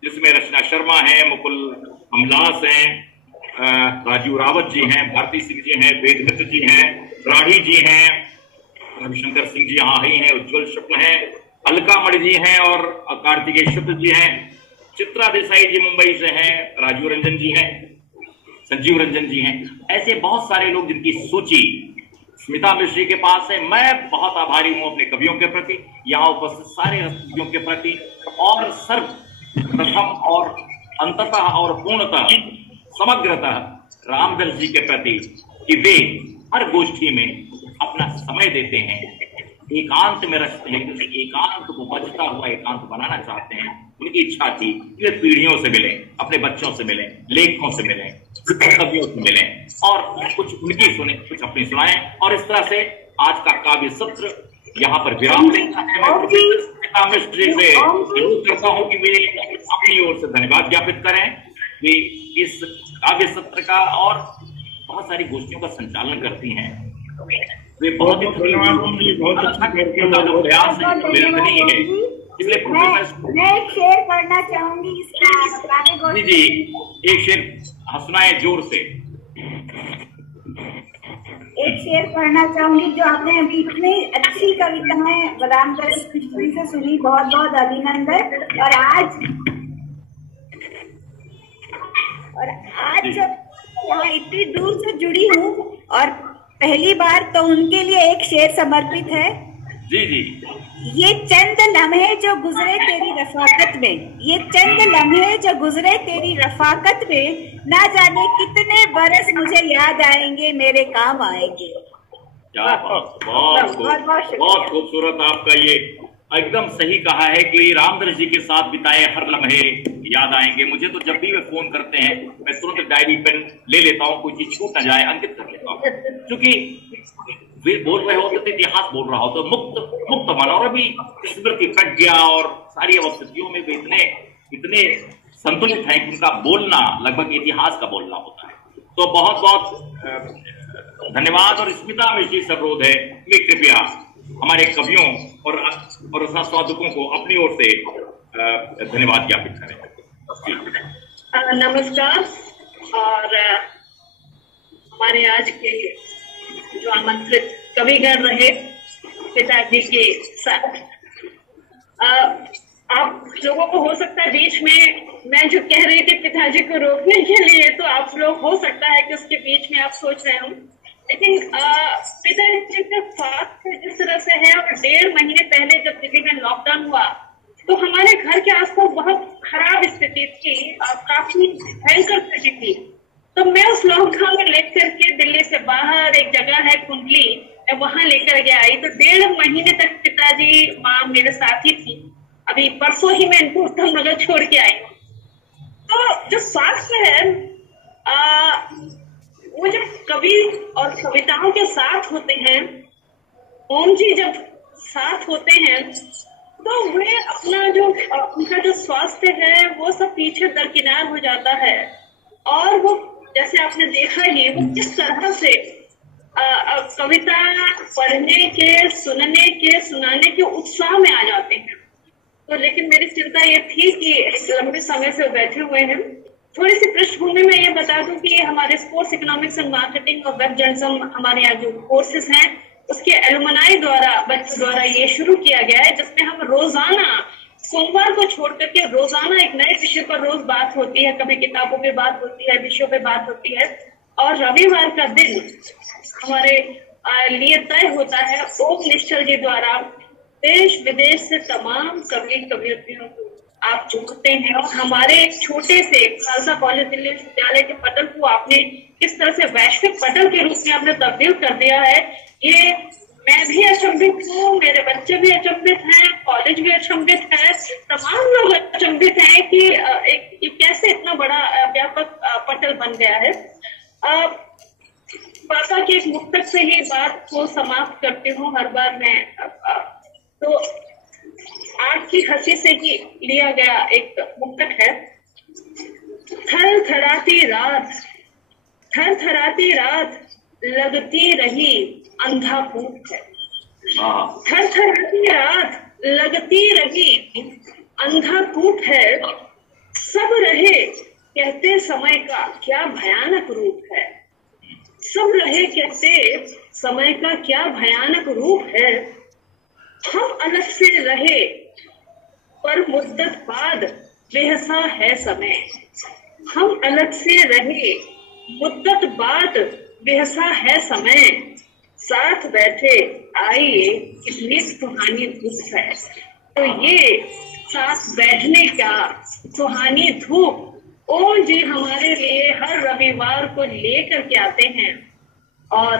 जिसमें रचना शर्मा है, मुकुल अमलास हैं, राजीव रावत जी हैं, भारती सिंह जी हैं, वेद मित्र जी हैं, राठी जी हैं, रविशंकर सिंह जी यहाँ ही हैं, उज्ज्वल शुक्ल हैं, अलका मणि जी हैं, और कार्तिकेय शुक्ल जी हैं, चित्रा देसाई जी मुंबई से हैं, राजीव रंजन जी हैं, संजीव रंजन जी हैं। ऐसे बहुत सारे लोग जिनकी सूची स्मिता मिश्री के पास है। मैं बहुत आभारी हूं अपने कवियों के प्रति, यहाँ उपस्थित सारे कवियों के प्रति, और सर्वप्रथम और अंततः और पूर्णतः समग्रतः रामदर्श जी के प्रति कि वे हर गोष्ठी में अपना समय देते हैं, एकांत में रचते हैं, क्योंकि एकांत को बचता हुआ एकांत बनाना चाहते हैं। उनकी इच्छा थी कि वे पीढ़ियों से मिलें, अपने बच्चों से मिलें, लेखकों से मिलें, कवियों से मिलें, और कुछ उनकी सुने, कुछ अपनी सुनाएं। और इस तरह से आज का काव्य सत्र यहाँ पर विराम लेता है। मैं प्रोफेसर स्मिता मिश्री से जरूर करता हूँ कि वे अपनी ओर से धन्यवाद ज्ञापित करें। वे इस काव्य सत्र का और बहुत सारी गोष्ठियों का संचालन करती हैं। वे बहुत ही प्रयास नहीं है, इसलिए प्रोफेसर मैं एक शेर पढ़ना चाहूंगी इसका। जी एक शेर सुनाए जोर से। एक शेर पढ़ना चाहूंगी जो आपने अभी इतनी अच्छी कविताएं रामदर्श मिश्री से सुनी, बहुत बहुत अभिनंदन। और आज जब यहाँ इतनी दूर से जुड़ी हूँ और पहली बार, तो उनके लिए एक शेर समर्पित है। जी जी। ये चंद लम्हे जो गुजरे तेरी रफाकत में, ये चंद लम्हे जो गुजरे तेरी रफाकत में, ना जाने कितने बरस मुझे याद आएंगे, मेरे काम आएंगे। क्या बहुत खूबसूरत आपका ये एकदम सही कहा है कि रामदर्श जी के साथ बिताए हर लम्हे याद आएंगे। मुझे तो जब भी वे फोन करते हैं मैं तुरंत डायरी पेन ले लेता हूँ, कोई चीज छूट न जाए अंकित कर लेता हूँ, क्योंकि वे बोल रहे होते थे, इतिहास बोल रहा हो तो मुक्त मन, और अभी स्मृति प्रज्ञा और सारी अवस्थितियों में वे इतने संतुलित हैं कि उनका बोलना लगभग इतिहास का बोलना होता है। तो बहुत बहुत धन्यवाद। और स्मिता मिश्री से अनुरोध है कि कृपया हमारे कवियों और स्वादकों को अपनी ओर से धन्यवाद ज्ञापित करें। नमस्कार। और हमारे आज के जो आमंत्रित कविगण रहे पिताजी के साथ, आप लोगों को हो सकता है बीच में मैं जो कह रही थी पिताजी को रोकने के लिए, तो आप लोग हो सकता है कि उसके बीच में आप सोच रहे हो, लेकिन पिताजी का स्वास्थ्य जिस तरह से है, और 1.5 महीने पहले जब दिल्ली में लॉकडाउन हुआ तो हमारे घर के आसपास बहुत खराब स्थिति थी, काफी भयंकर स्थिति थी। तो मैं उस लॉकडाउन में लेकर के दिल्ली से बाहर एक जगह है कुंडली, मैं वहां लेकर के आई। तो 1.5 महीने तक पिताजी माँ मेरे साथ ही थी। अभी परसों ही मैं इनको उत्तम नगर छोड़ के आई। तो जो स्वास्थ्य है, वो जब कवि और कविताओं के साथ होते हैं, ओम जी जब साथ होते हैं, तो वे अपना जो उनका जो स्वास्थ्य है वो सब पीछे दरकिनार हो जाता है। और वो जैसे आपने देखा ही, वो किस तरह से कविता पढ़ने के, सुनने के, सुनाने के उत्साह में आ जाते हैं। तो लेकिन मेरी चिंता ये थी कि लंबे समय से बैठे हुए हैं। थोड़ी सी पृष्ठभूमि में ये बता दूं कि हमारे स्पोर्ट्स इकोनॉमिक्स एंड मार्केटिंग और वेब जर्नलिज्म हमारे यहाँ जो कोर्सेज हैं, उसके एलुमनाई द्वारा, बच्चों द्वारा ये शुरू किया गया है, जिसमें हम रोजाना, सोमवार को छोड़ करके रोजाना एक नए विषय पर रोज बात होती है। कभी किताबों पे बात होती है, विषयों पे बात होती है, और रविवार का दिन हमारे लिए तय होता है ओम निश्चल जी द्वारा देश विदेश से तमाम कवि कवियत्रियों को आप जोड़ते हैं और हमारे एक छोटे से खालसा कॉलेज दिल्ली विश्वविद्यालय के पटल को आपने किस तरह से वैश्विक पटल के रूप में आपने तब्दील कर दिया है, ये मैं भी अचंभित हूँ, मेरे बच्चे भी अचंभित हैं, कॉलेज भी अचंभित है, तमाम लोग अचंभित हैं कि एक कैसे इतना बड़ा व्यापक पटल बन गया है। पापा के एक मुक्तक से ही बात को समाप्त करती हूँ हर बार मैं। तो आग की हंसी से ही लिया गया एक मुक्तक है। थर थराती रात लगती रही अंधाधुंध है। थर थराती रात लगती रही अंधाधुंध है। सब रहे कहते समय का क्या भयानक रूप है। सब रहे कहते समय का क्या भयानक रूप है। हम अलग से रहे पर मुद्दत बाद बेहसा है समय। हम अलग से रहे मुद्दत बाद बेहसा है समय। साथ बैठे आइए कितनी सुहानी धूप है। तो ये साथ बैठने का सुहानी धूप ओम जी हमारे लिए हर रविवार को लेकर के आते हैं। और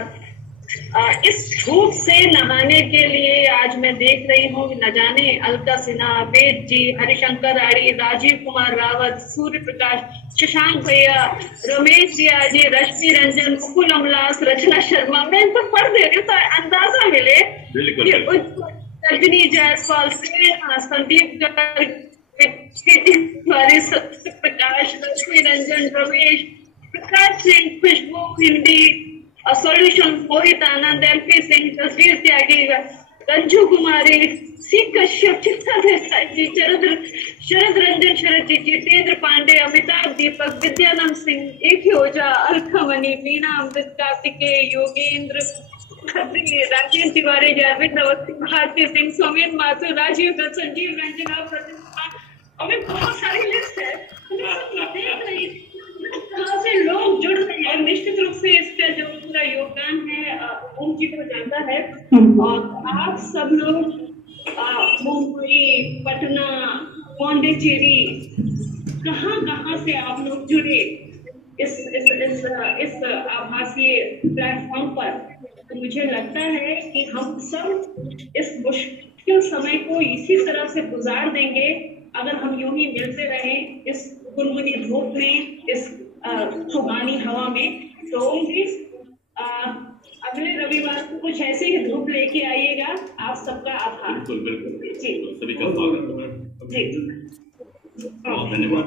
इस धूप से नहाने के लिए आज मैं देख रही हूँ न जाने अलका सिन्हा, वेद जी, हरिशंकर आड़ी, राजीव कुमार रावत, सूर्य प्रकाश, शशांक भैया, रमेश जी, आजी, रश्मि रंजन, मुकुल अमलास, रचना शर्मा। मैं इनको पढ़ दे रही हूँ तो अंदाजा मिले कि रजनी जायसवाल, संदीप गर्ग, सत्य प्रकाश, लक्ष्मी रंजन, रमेश, प्रकाश सिंह, खुशबू हिंदी, सॉल्यूशन, मोहित आनंद, एमपी सिंह, तस्वीर त्यागी, रंजू कुमारी, सी कश्यप, चित्ता देसाई जी, शरद रंजन, शरद जी, जितेंद्र पांडे, अमिताभ दीपक, विद्यानंद सिंह, एक ओझा, अलखामणि, मीना अमृत, कार्तिकेय, योगेंद्र, राजेंद्र तिवारी, अरविंद अवस्थी, भारती सिंह, सौमेन माथुर, राजीव दत्त, संजीव रंजन, अभी बहुत सारी लिस्ट है। देख रही कहाँ से लोग जुड़ रहे हैं। निश्चित रूप से इसका जो पूरा योगदान है ओम जी को जाता है। और आप सब लोग मुंबई, पटना, पौंडीचेरी, कहाँ से आप लोग जुड़े इस आभासीय प्लेटफॉर्म पर। तो मुझे लगता है कि हम सब इस मुश्किल समय को इसी तरह से गुजार देंगे अगर हम यूं ही मिलते रहें इस गुनगुनी धूप में, इस सुहानी हवा में। तो अगले रविवार को कुछ ऐसे ही धूप लेके आइएगा। आप सबका आभार। बिल्कुल जी, सभी का स्वागत है। बहुत धन्यवाद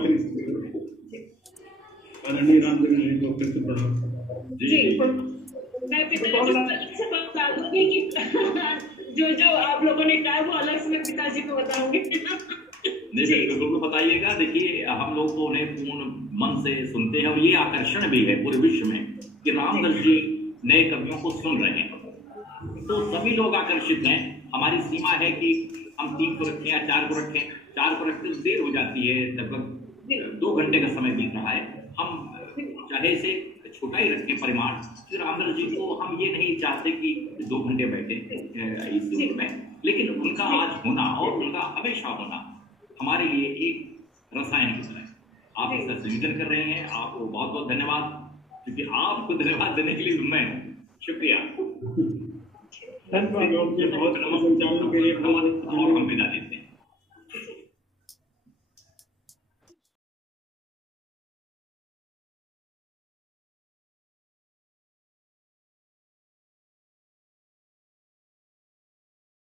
जी। मैं पिताजी से बता दूंगी कि जो आप लोगों ने कहा वो अलग से मैं पिताजी को बताऊंगी। बिल्कुल बताइएगा। देखिए, हम लोग तो उन्हें पूर्ण मन से सुनते हैं और ये आकर्षण भी है पूरे विश्व में कि रामदस जी नए कवियों को सुन रहे हैं। तो सभी लोग आकर्षित हैं। हमारी सीमा है कि हम 3 को रखें या 4 को रखें। 4 को रखते देर हो जाती है, लगभग 2 घंटे का समय बीत रहा है। हम चाहे से छोटा ही रखें परिमाण। फिर रामदस जी को हम ये नहीं चाहते कि 2 घंटे बैठे इस युग में, लेकिन उनका आज होना और उनका हमेशा होना हमारे लिए एक रसायन की तरह। आप इसका संयोजन कर रहे हैं, आपको बहुत बहुत धन्यवाद, क्योंकि आपको धन्यवाद देने के लिए मैं हूँ। शुक्रिया। धन्यवाद।